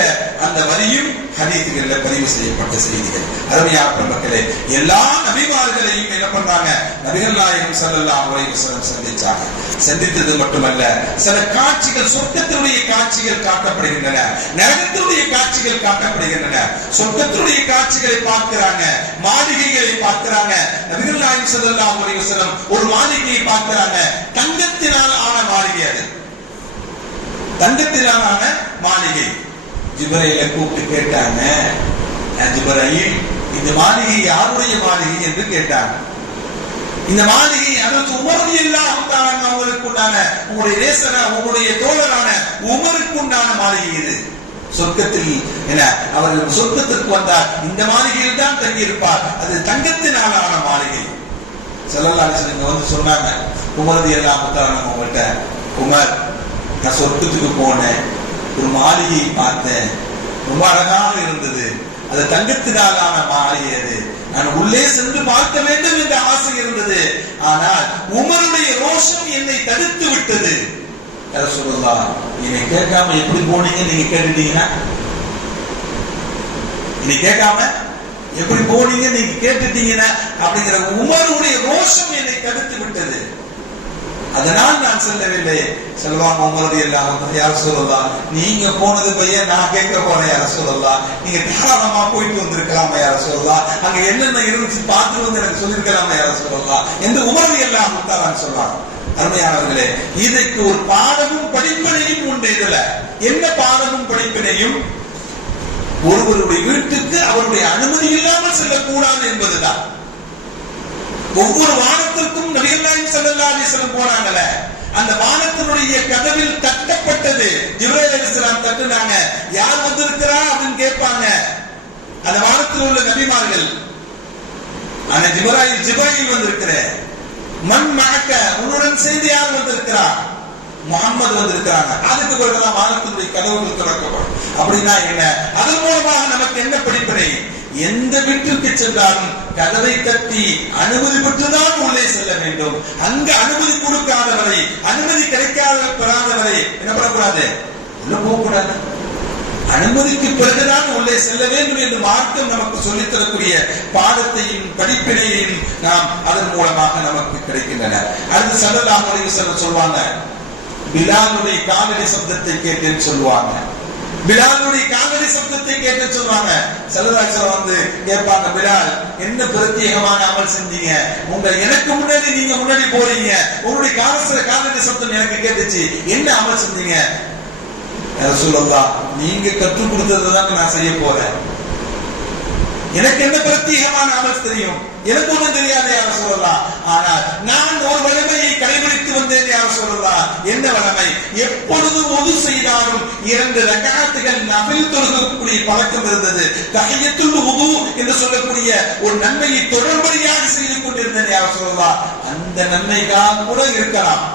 அந்த வரியும் ஹதீஸ்கள்ல பதிவு செய்யப்பட்ட செய்திகள். அருமையான மக்களே, எல்லா நபிமார்களையும் என்ன பண்றாங்க? நபிகள் நாயகம் ஸல்லல்லாஹு அலைஹி வஸல்லம் சந்திச்சாங்க. சந்தித்தது மட்டுமல்ல, சில காட்சிகள், சொர்க்கத்தினுடைய காட்சிகள் காட்டப்படுகின்றன, நரகத்தினுடைய காட்சிகள் காட்டப்படுகின்றன. சொர்க்கத்தினுடைய காட்சிகளை பார்க்கிறாங்க, மாளிகைகளை பார்க்கிறாங்க. நபிகள் நாயகம் ஸல்லல்லாஹு அலைஹி வஸல்லம் ஒரு மாளிகையை பார்க்கிறாங்க. தங்கத்தினால் ஆன மாளிகை, அது தங்கத்திலான மாளிகை. ஜிப்ரீலை கூப்பிட்டு கேட்டாங்க, ஜிப்ரீல், இந்த மாளிகை யாருடைய மாளிகை என்று கேட்டாங்க. இந்த மாளிகை ஹஜ்ரத் உமர் ரலியல்லாஹு தஆலா அவர்களுக்கு உண்டான, உங்களுடைய நேசனா, உங்களுடைய தோழரான உமருக்கு உண்டான மாளிகை இது. சொர்க்கத்தில் என்ன, அவர்கள் சொர்க்கத்திற்கு வந்தார் இந்த மாளிகையில் தான் தங்கி இருப்பார். அது தங்கத்தினால ஆன மாளிகை. ஸல்லல்லாஹு அலைஹி வஸல்லம் வந்து சொன்னாங்க, உமர் ரலியல்லாஹு தஆலா அவங்கள்ட்ட, உமர், நான் சொர்க்கத்துக்கு போனேன், ஒரு மாளிகையை பார்த்தேன், ரொம்ப அழகாக இருந்தது, அது தங்கத்தினாலான மாளிகை, அது நான் உள்ளே சென்று பார்க்க வேண்டும் என்ற ஆசை இருந்தது. ஆனால் உமருடைய ரோஷம் என்னை தடுத்து விட்டது. யா ரசூலுல்லாஹ், நீங்க கேட்காம எப்படி போனீங்க? நீங்க கேட்டுட்டீங்கன்னா, நீ கேட்காம எப்படி போனீங்க நீங்க கேட்டுட்டீங்கன்னா, அப்படிங்கிற உமருடைய ரோஷம் என்னை தடுத்து விட்டது, அதனால் நான் செல்லவில்லை. செல்வாங்க உமர் ரலியல்லாஹு தஆலா, யா ரசூலுல்லாஹ், நீங்க போனது பையன் நான் கேட்க போனேன் யா ரசூலுல்லாஹ், நீங்க தாராளமா போயிட்டு வந்திருக்கலாமா யா ரசூலுல்லாஹ், அங்க என்னென்ன இருந்துச்சு பார்த்து வந்து எனக்கு சொல்லிருக்கலாமா யா ரசூலுல்லாஹ் என்று உமர் ரலியல்லாஹு தஆலா சொல்றாங்க. அருமையானவர்களே, இதற்கு ஒரு பாடமும் படிப்பினையும் உண்டு. இதுல என்ன பாடமும் படிப்பினையும்? ஒருவருடைய வீட்டுக்கு அவருடைய அனுமதி இல்லாமல் செல்லக்கூடாது என்பதுதான். ஒவ்வொரு வானத்திற்கும் நபிகள் நாயகம் ஸல்லல்லாஹு அலைஹி வஸல்லம் போனாங்கல, அந்த வானத்தினுடைய கதவில் தட்டப்பட்டது. ஜிப்ரீல் அலைஹிஸ்ஸலாம் தட்டுனாங்க, யார் வந்திருக்கிறா அப்படின்னு கேட்பாங்க. அந்த வானத்தில் உள்ள நபிமார்கள், அந்த ஜிப்ரீல் வந்திருக்கிற, மன் மஅக, உன்னுடன் சேர்ந்து யார் வந்திருக்கிறா? முஹம்மது வந்திருக்கிறாங்க. அதுக்கு பிறகுதான் வானத்தினுடைய கதவுகள் திறக்கப்படும். அப்படின்னா என்ன? அதன் மூலமாக நமக்கு என்ன படிப்பினை? எந்த வீட்டிற்கு சென்றாலும் கதவை தட்டி அனுமதி பெற்றுதான் உள்ளே செல்ல வேண்டும். அங்க அனுமதி கொடுக்காதவரை, அனுமதி கிடைக்காத பெறாதவரை என்ன பண்ணக்கூடாது? உள்ள போகக்கூடாது. அனுமதிக்கு பிறகுதான் உள்ளே செல்ல வேண்டும் என்று மார்க்கம் நமக்கு சொல்லித் தரக்கூடிய பாடத்தையும் படிப்பினையையும் நாம் அதன் மூலமாக நமக்கு கிடைக்கின்றன. அடுத்து ஸல்லல்லாஹு அலைஹி வஸல்லம் சொல்வாங்க, பிலாலுடைய காலடி சப்தத்தை கேட்டேன்னு சொல்லுவாங்க. பிலாலுடைய காலடி சப்தத்தை கேட்டு சொல்லுவாங்க. ஸல்லல்லாஹு அலைஹி வஸல்லம் வந்து கேட்பாங்க, பிலால் என்ன பிரத்யேகமான அமல் செஞ்சீங்க? எனக்கு முன்னாடி நீங்க முன்னாடி போறீங்க, உங்களுடைய காலடி சப்தம் எனக்கு கேட்டுச்சு, என்ன அமல் செஞ்சீங்க? ரசூலுல்லாஹ், நீங்க கற்றுக் கொடுத்ததுதான் நான் செய்ய போறேன். எனக்கு என்ன பிரத்யேகமான அமல் தெரியும்? எனக்கு ஒன்றும் தெரியாது யா ரசூலுல்லாஹ். ஆனால் நான் ஒரு வலிமையை கடைபிடித்து வந்தேன் யா ரசூலுல்லாஹ். என்ன வலிமை? எப்பொழுது ஒது செய்தாலும் 2 ரக்அத்துகள் நஃபில் தொழுகக்கூடிய பழக்கம் இருந்தது. தஹியத்துல் வுது என்று சொல்லக்கூடிய ஒரு நன்மையை தொடர்படியாக செய்து கொண்டிருந்தேன் யா ரசூலுல்லாஹ். அந்த நன்மைக்காக கூட இருக்கலாம்.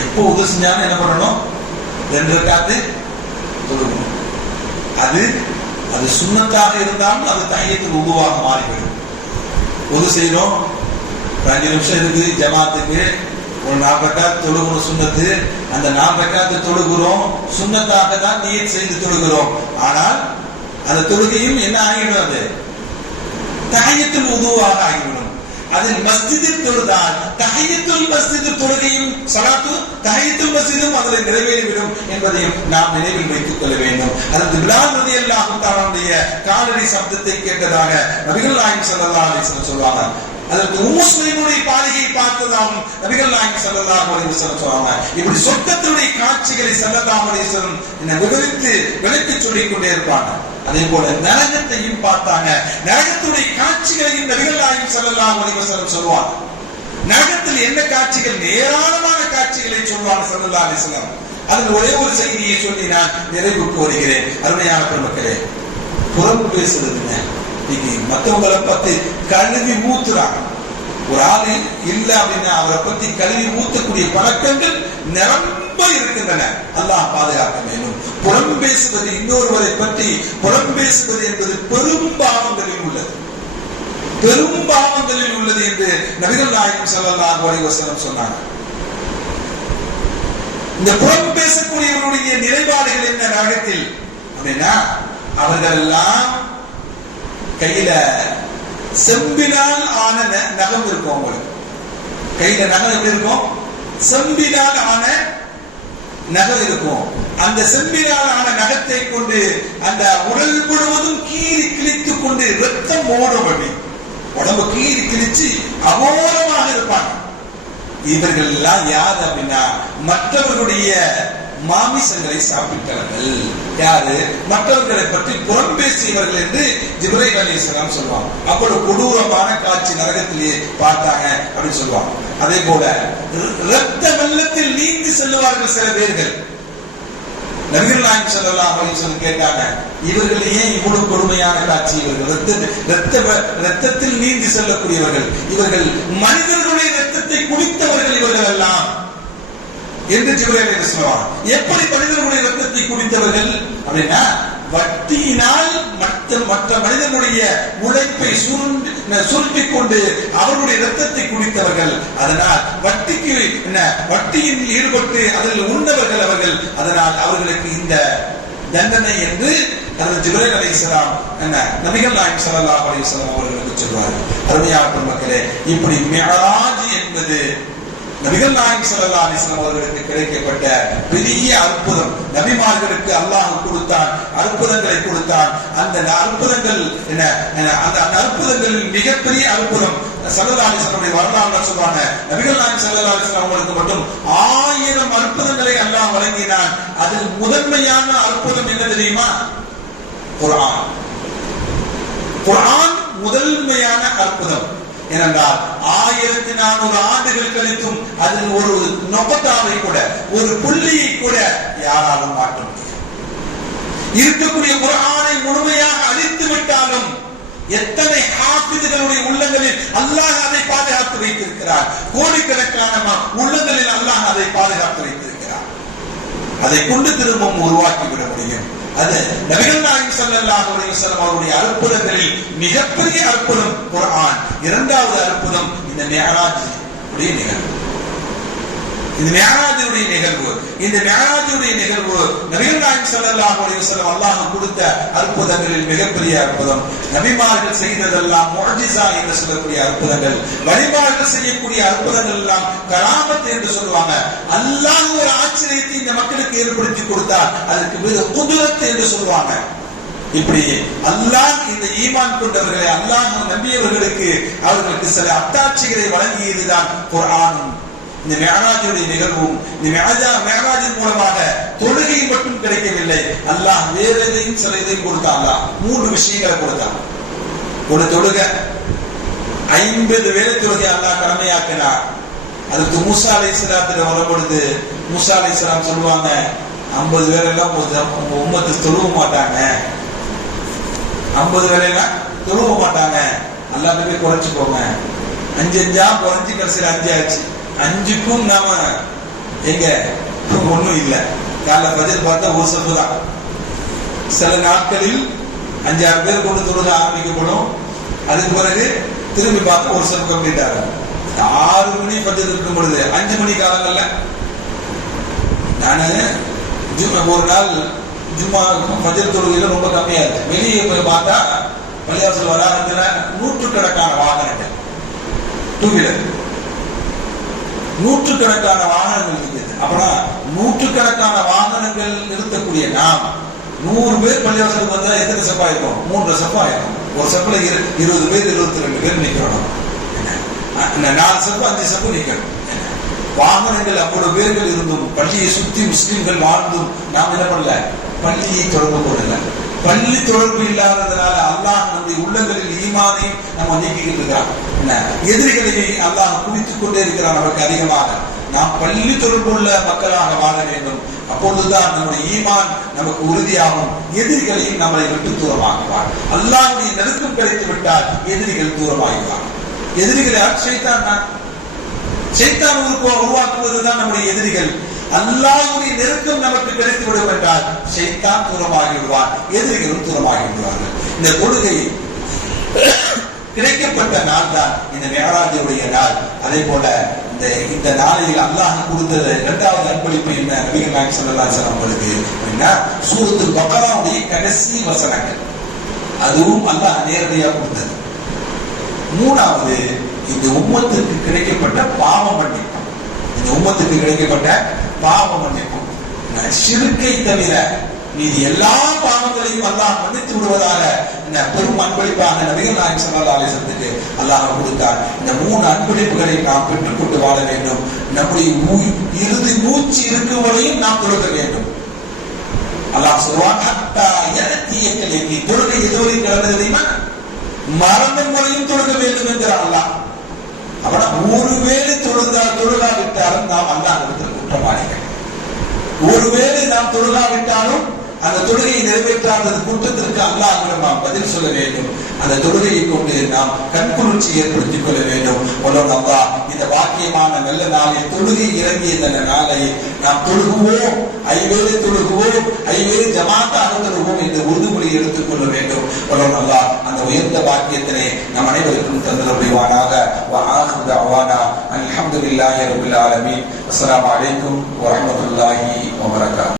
எப்போ உது செஞ்சாலும் என்ன பண்ணணும்? 2 ரக்அத்து தொழுகணும். அது சுன்னத்தாக இருந்தாலும் அது தஹியத்துல் வுதுவாக மாறிவிடும். உது செய்யறோம், 5 நிமிஷம் இருக்கு ஜமாத்துக்கு, ஒரு 4 ரக்அத் தொழுகணும் சுன்னத்து. அந்த 4 ரக்அத் தொழுகிறோம், சுன்னத்தாக தான் நியத் செய்து தொழுகிறோம். ஆனால் அந்த தொழுகையும் என்ன ஆகிடும்? அது தஹியத்துல் வுதுவாக ஆகிவிடும். அதில் மஸ்ஜிதில் தொழுதால் தஹியத்துல் மஸ்ஜித் தொழுகையும் ஸலாத்து தஹியத்துல் மஸ்ஜிதும் அதில் நிறைவேறிவிடும் என்பதையும் நாம் நினைவில் வைத்துக் கொள்ள வேண்டும். அதற்கு பிலால் ரலியல்லாஹு தஆலாவுடைய காலடி சப்தத்தை கேட்டதாக நபிகள் நாயகம் ஸல்லல்லாஹு அலைஹி வஸல்லம் சொல்வாங்க. அதற்கு முஸ்லிமுடைய பாலிகை பார்த்ததாகவும் நபிகள் நாயகம் ஸல்லல்லாஹு அலைஹி வஸல்லம் சொல்வாங்க. இப்படி சொர்க்கத்துடைய காட்சிகளை ஸல்லல்லாஹு அலைஹி வஸல்லம் விவரித்து விளக்கிச் சொல்லிக் கொண்டே இருப்பாங்க. அதே போல நரகத்தையும் பார்த்தாங்க. நரகத்துடைய காட்சிகளையும் நபிகள் நாயகம் ஸல்லல்லாஹு அலைஹி வஸல்லம் சொல்வாங்க. நரகத்தில் என்ன காட்சிகள்? ஏராளமான காட்சிகளை சொல்வாங்க ஸல்லல்லாஹு அலைஹி வஸல்லம். அதில் ஒரே ஒரு செய்தியை சொல்லி நான் நிறைவுக்கு வருகிறேன். அருமையான பெருமக்களே, புறம்பு பேசுறதுங்க. இன்னைக்கு மற்றவங்களை பத்தி கழுவி ஊத்துறாங்க. ஒரு ஆளு இல்ல அப்படின்னா அவரை பத்தி கழுவி ஊத்தக்கூடிய பழக்கங்கள் நிரம்ப இருக்கின்றன. அல்லாஹ் பாதுகாக்க வேண்டும். புறம் பேசுவது, இன்னொருவரை பற்றி புறம் பேசுவது என்பது பெரும் பாவங்களில் உள்ளது, பெரும் பாவங்களில் உள்ளது என்று நபிகள் நாயகம் ஸல்லல்லாஹு அலைஹி வஸல்லம் சொன்னாங்க. இந்த புறம் பேசக்கூடியவர்களுடைய நிலைப்பாடுகள் என்ன நரகத்தில் அப்படின்னா, அவர்கள் எல்லாம் கையில செம்பினால் ஆன நகம் இருக்கும். அவங்களுக்கு கையில நகம் எப்படி இருக்கும்? செம்பினால் ஆன நகம் இருக்கும். அந்த செம்பினால் ஆன நகத்தை கொண்டு அந்த உடல் முழுவதும் கீறி கிழித்துக் கொண்டு ரத்தம் ஓடும். உடம்பு கீறி கிழிச்சு அகோரமாக இருப்பாங்க. இவர்கள் எல்லாம் யார் அப்படின்னா, மற்றவர்களுடைய மாமிசங்களை சாப்பிட்டவர்கள். யாரு? மற்றவர்களை பற்றி புறம் பேசியவர்கள் என்று ஜிப்ரீல் அலைஹிஸ்ஸலாம் சொல்லுவாங்க. அவ்வளவு கொடூரமான காட்சி நரகத்திலேயே பார்த்தாங்க அப்படின்னு சொல்லுவாங்க. அதே போல இரத்த வெள்ளத்தில் நீந்தி செல்லுவார்கள் சில பேர்கள். நபிகள் நாயகம் ஸல்லல்லாஹு அலைஹி வஸல்லம் கேட்டாங்க, இவர்கள் ஏன் இவ்வளவு கொடுமையான காட்சி? இவர்கள் ரத்தத்தில் நீந்தி செல்லக்கூடியவர்கள், இவர்கள் மனிதர்களுடைய ரத்தத்தை குடித்தவர்கள் இவர்கள் எல்லாம் என்று ஜிப்ரீல் அலைஹிஸ்ஸலாம். எப்படி மனிதர்களுடைய ரத்தத்தை குடித்தவர்கள் அப்படின்னா, வட்டியினால் மற்ற மனிதனுடைய உழைப்பை சுருட்டிக் கொண்டு அவர்களுடைய ரத்தத்தை குடித்தவர்கள். அதனால் வட்டியில் ஈடுபட்டு அதில் உண்டவர்கள் அவர்கள். அதனால் அவர்களுக்கு இந்த தண்டனை என்று ஜிப்ரீல் அலைஹிஸ்ஸலாம் நபிகள் நாயகம் ஸல்லல்லாஹு அலைஹி வஸல்லம் அவர்களுக்கு சொல்வார். அருமையான மக்களே, இப்படி மிஅராஜ் என்பது நபிகள் நாயகம் ஸல்லல்லாஹு அலைஹி வஸல்லம் அவர்களுக்கு கிடைக்கப்பட்ட பெரிய அற்புதம். நபிமார்களுக்கு அல்லாஹ் கொடுத்தான், அற்புதங்களை கொடுத்தான். அந்த அற்புதங்கள் என்ன? அந்த அற்புதங்களில் மிகப்பெரிய அற்புதம் ஸல்லல்லாஹு அலைஹி வஸல்லம் வரலாறு சொல்வாங்க. நபிகள் நாயகம் ஸல்லல்லாஹு அலைஹி வஸல்லம் அவர்களுக்கு மட்டும் 1000 அற்புதங்களை அல்லாஹ் வழங்கினான். அதில் முதன்மையான அற்புதம் என்ன தெரியுமா? குர்ஆன். குர்ஆன் முதன்மையான அற்புதம். ஏனென்றால் 1400 ஆண்டுகள் கழித்தும் அதில் ஒரு நொகத்தாவை கூட, ஒரு புள்ளியை கூட யாராலும் மாற்ற முடியாது. இருக்கக்கூடிய குர்ஆனை முழுமையாக அழித்து விட்டாலும் எத்தனை ஹாஃபிதுகளுடைய உள்ளங்களில் அல்லாஹ் அதை பாதுகாத்து வைத்திருக்கிறார். கோடிக்கணக்கான உள்ளங்களில் அல்லாஹ் அதை பாதுகாத்து வைத்திருக்கிறார். அதை கொண்டு திரும்பவும் உருவாக்கிவிட முடியும். அது நபிகள் நாயகம் ஸல்லல்லாஹு அலைஹி வஸல்லம் அவருடைய அற்புதங்களில் மிகப்பெரிய அற்புதம் குர்ஆன். இரண்டாவது அற்புதம் இந்த மிஅராஜ் உடைய நிகழ்வு. இது மிஅராஜுடைய நிகழ்வு. இந்த மிஅராஜுடைய நிகழ்வு நபிகள் நாயகம் ஸல்லல்லாஹு அலைஹி வஸல்லம் அல்லாஹ் கொடுத்த அற்புதங்களில் மிகப்பெரிய அற்புதம். நபிமார்கள் செய்ததெல்லாம் முஅஜிஸா என்று சொல்லக்கூடிய அற்புதங்கள், வழிபாடுகள் செய்யக்கூடிய அற்புதங்கள் எல்லாம் கராமத் என்று சொல்லுவாங்க. அல்லாஹ் ஒரு ஆச்சரியத்தை இந்த மக்களுக்கு ஏற்படுத்தி கொடுத்தார், அதற்கு பேரு குதுரத் என்று சொல்லுவாங்க. இப்படி அல்லாஹ் இந்த ஈமான் கொண்டவர்களை, அல்லாஹ் நம்பியவர்களுக்கு அவர்களுக்கு சில அத்தாட்சிகளை வழங்கியதுதான் குர்ஆனும். இந்த மிஅராஜுடைய நிகழ்வும், இந்த மிஅராஜின் மூலமாக தொழுகை மட்டும் கிடைக்கவில்லை, அல்லாஹ் வேற எதையும் சில இதையும் கொடுத்தான். அல்லாஹ் 3 விஷயங்களை கொடுத்தான். ஒரு தொழுகை, 50 வேளை தொழுகை அல்லாஹ் கடமையாக்கினார். அதுக்கு மூசா அலைஹிஸ்ஸலாத்துல வரும்பொழுது மூசா அலைஹிஸ்ஸலாம் சொல்லுவாங்க, 50 வேளை எல்லாம் உங்க உம்மத்து தொழுவ மாட்டாங்க, 50 வேளை எல்லாம் தொழுவ மாட்டாங்க, அல்லாஹ் போய் குறைச்சுக்கோங்க. 5 குறைஞ்சி கடைசியில் 5 ஆச்சு. 5க்கும் நாம எங்க ஒண்ணும் இல்ல. காலைல பஜர் பார்த்தா ஒரு சப்பு தான். சில நாட்களில் 5-6 பேர் கொண்டு தொழுக ஆரம்பிக்கப்படும். அதுக்கு பிறகு திரும்பி பார்த்தா ஒரு சப்பு கம்ப்ளீட் ஆகும். 6 மணி பஜர் இருக்கும் பொழுது 5 மணி காலங்கள்ல நானு ஒரு நாள் ஜும்மா பஜர் தொழுகையில ரொம்ப கம்மியா இருக்கு. வெளியே போய் பார்த்தா பள்ளிவாசல் வளாகத்துல நூற்றுக்கணக்கான வாகனங்கள், 2 வீலர், நூற்றுக்கணக்கான வாகனங்கள் இருக்குது. அப்படின்னா நூற்றுக்கணக்கான வாகனங்கள் நிறுத்தக்கூடிய நாம் 100 பேர் பள்ளிவாசலுக்கு வந்தா எத்தனை சப்பா இருக்கும்? 3 சப்பா இருக்கும். ஒரு சப்புல 20 பேர் 22 பேர் நிக்கணும். 4 சப்பு 5 சப்பு நிக்கணும். வாகனங்கள் அவ்வளவு பேர்கள் இருந்தும் பள்ளியை சுத்தி முஸ்லிம்கள் வாழ்ந்தும் நாம் என்ன பண்ணல? பள்ளியை தொடர்பு கொள்ளல. பள்ளி தொடர்பு இல்லாததுனால அல்லாஹ் நம்முடைய உள்ளங்களில் ஈமானை நம்ம நீக்கிக்கிட்டு இருக்கிறான். எதிரிகளை அல்லாஹ் குவித்துக் கொண்டே இருக்கிறான். நமக்கு அதிகமாக நாம் பள்ளி தொடர்பு உள்ள மக்களாக வாழ வேண்டும். அப்பொழுதுதான் நம்முடைய ஈமான் நமக்கு உறுதியாகும். எதிரிகளையும் நம்மளை விட்டு தூரமாக்குவார். அல்லாஹ்வுடைய நெருக்கம் கிடைத்து விட்டால் எதிரிகள் தூரமாகுவார். எதிரிகளை ஷைத்தான் உருவாக்குவதுதான் நம்முடைய எதிரிகள். அல்லாஹ்வுடைய நெருக்கம் நமக்கு கிடைத்து விடும் என்றால் ஷைத்தான் தூரமாகி விடுவார், எதிரிகளும் தூரமாகி விடுவார்கள். இந்த கொள்கை கிடைக்கப்பட்ட நாள் தான் இந்த மிஅராஜுடைய நாள். அதே போல இந்த நாளில் அல்லாஹ் கொடுத்தது 2வது அன்பளிப்பு என்ன? நபிகள் நாயகம் ஸல்லல்லாஹு அலைஹி வஸல்லம் அவர்களுக்கு சூரத்துல் பக்ராவுடைய கடைசி வசனங்கள், அதுவும் அல்லாஹ் நேரடியாக கொடுத்தது. 3வது இந்த உம்மத்துக்கு கிடைக்கப்பட்ட பாவ மன்னிப்பு. இந்த உம்மத்துக்கு கிடைக்கப்பட்ட பாவ மன்னிப்பு ஷிர்க்கை தவிர மீதி எல்லா பாவங்களையும் அல்லாஹ் மன்னித்து விடுவதாக பெரும் அன்பளிப்பாக நபிகள் நாயகம் ஸல்லல்லாஹு அலைஹி வஸல்லத்துக்கு அல்லாஹ் கொடுத்தார். இந்த 3 அன்பளிப்புகளை நாம் பெற்றுக்கொண்டு வாழ வேண்டும். நம்முடைய இறுதி மூச்சு இருக்கும் வரையும் நாம் தொழுக வேண்டும். அல்லாஹ் சொல்வான், ஹத்தா யஅதியக்கல் யகீன். தொழுகை எதுவரை நடந்தது தெரியுமா? மரணம் வரையும் தொழுக வேண்டும் என்கிறான் அல்லாஹ். அப்ப ஒருவேளை தொழுகாவிட்டாலும் நாம் அல்லாஹ்விடத்தில் குற்றவாளிகள். ஒருவேளை நாம் தொழுகாவிட்டாலும் அந்த தொழுகையை நிறைவேற்றாத குற்றத்திற்கு அல்லாஹ்விடம் நாம் பதில் சொல்ல வேண்டும். அந்த தொழுகையை கொண்டு நாம் கண்குளிர்ச்சி ஏற்படுத்திக் கொள்ள வேண்டும். அல்லாஹ் இந்த பாக்கியமான நல்ல நாளில் தொழுகை இறங்கிய இந்த நாளை நாம் தொழுகுவோம், ஐவேளை தொழுகுவோம், ஐவேளை ஜமாத்தாக தொழுகுவோம் என்று உறுதிமொழி எடுத்துக் கொள்ள வேண்டும். அல்லாஹ் அந்த உயர்ந்த பாக்கியத்தினை நம் அனைவருக்கும் தந்தருள்வானாக. வஆஹிரு தஅவானா அல்ஹம்துலில்லாஹி ரப்பில் ஆலமீன். அஸ்ஸலாமு அலைக்கும் வரஹ்மத்துல்லாஹி வபரகாத்துஹு.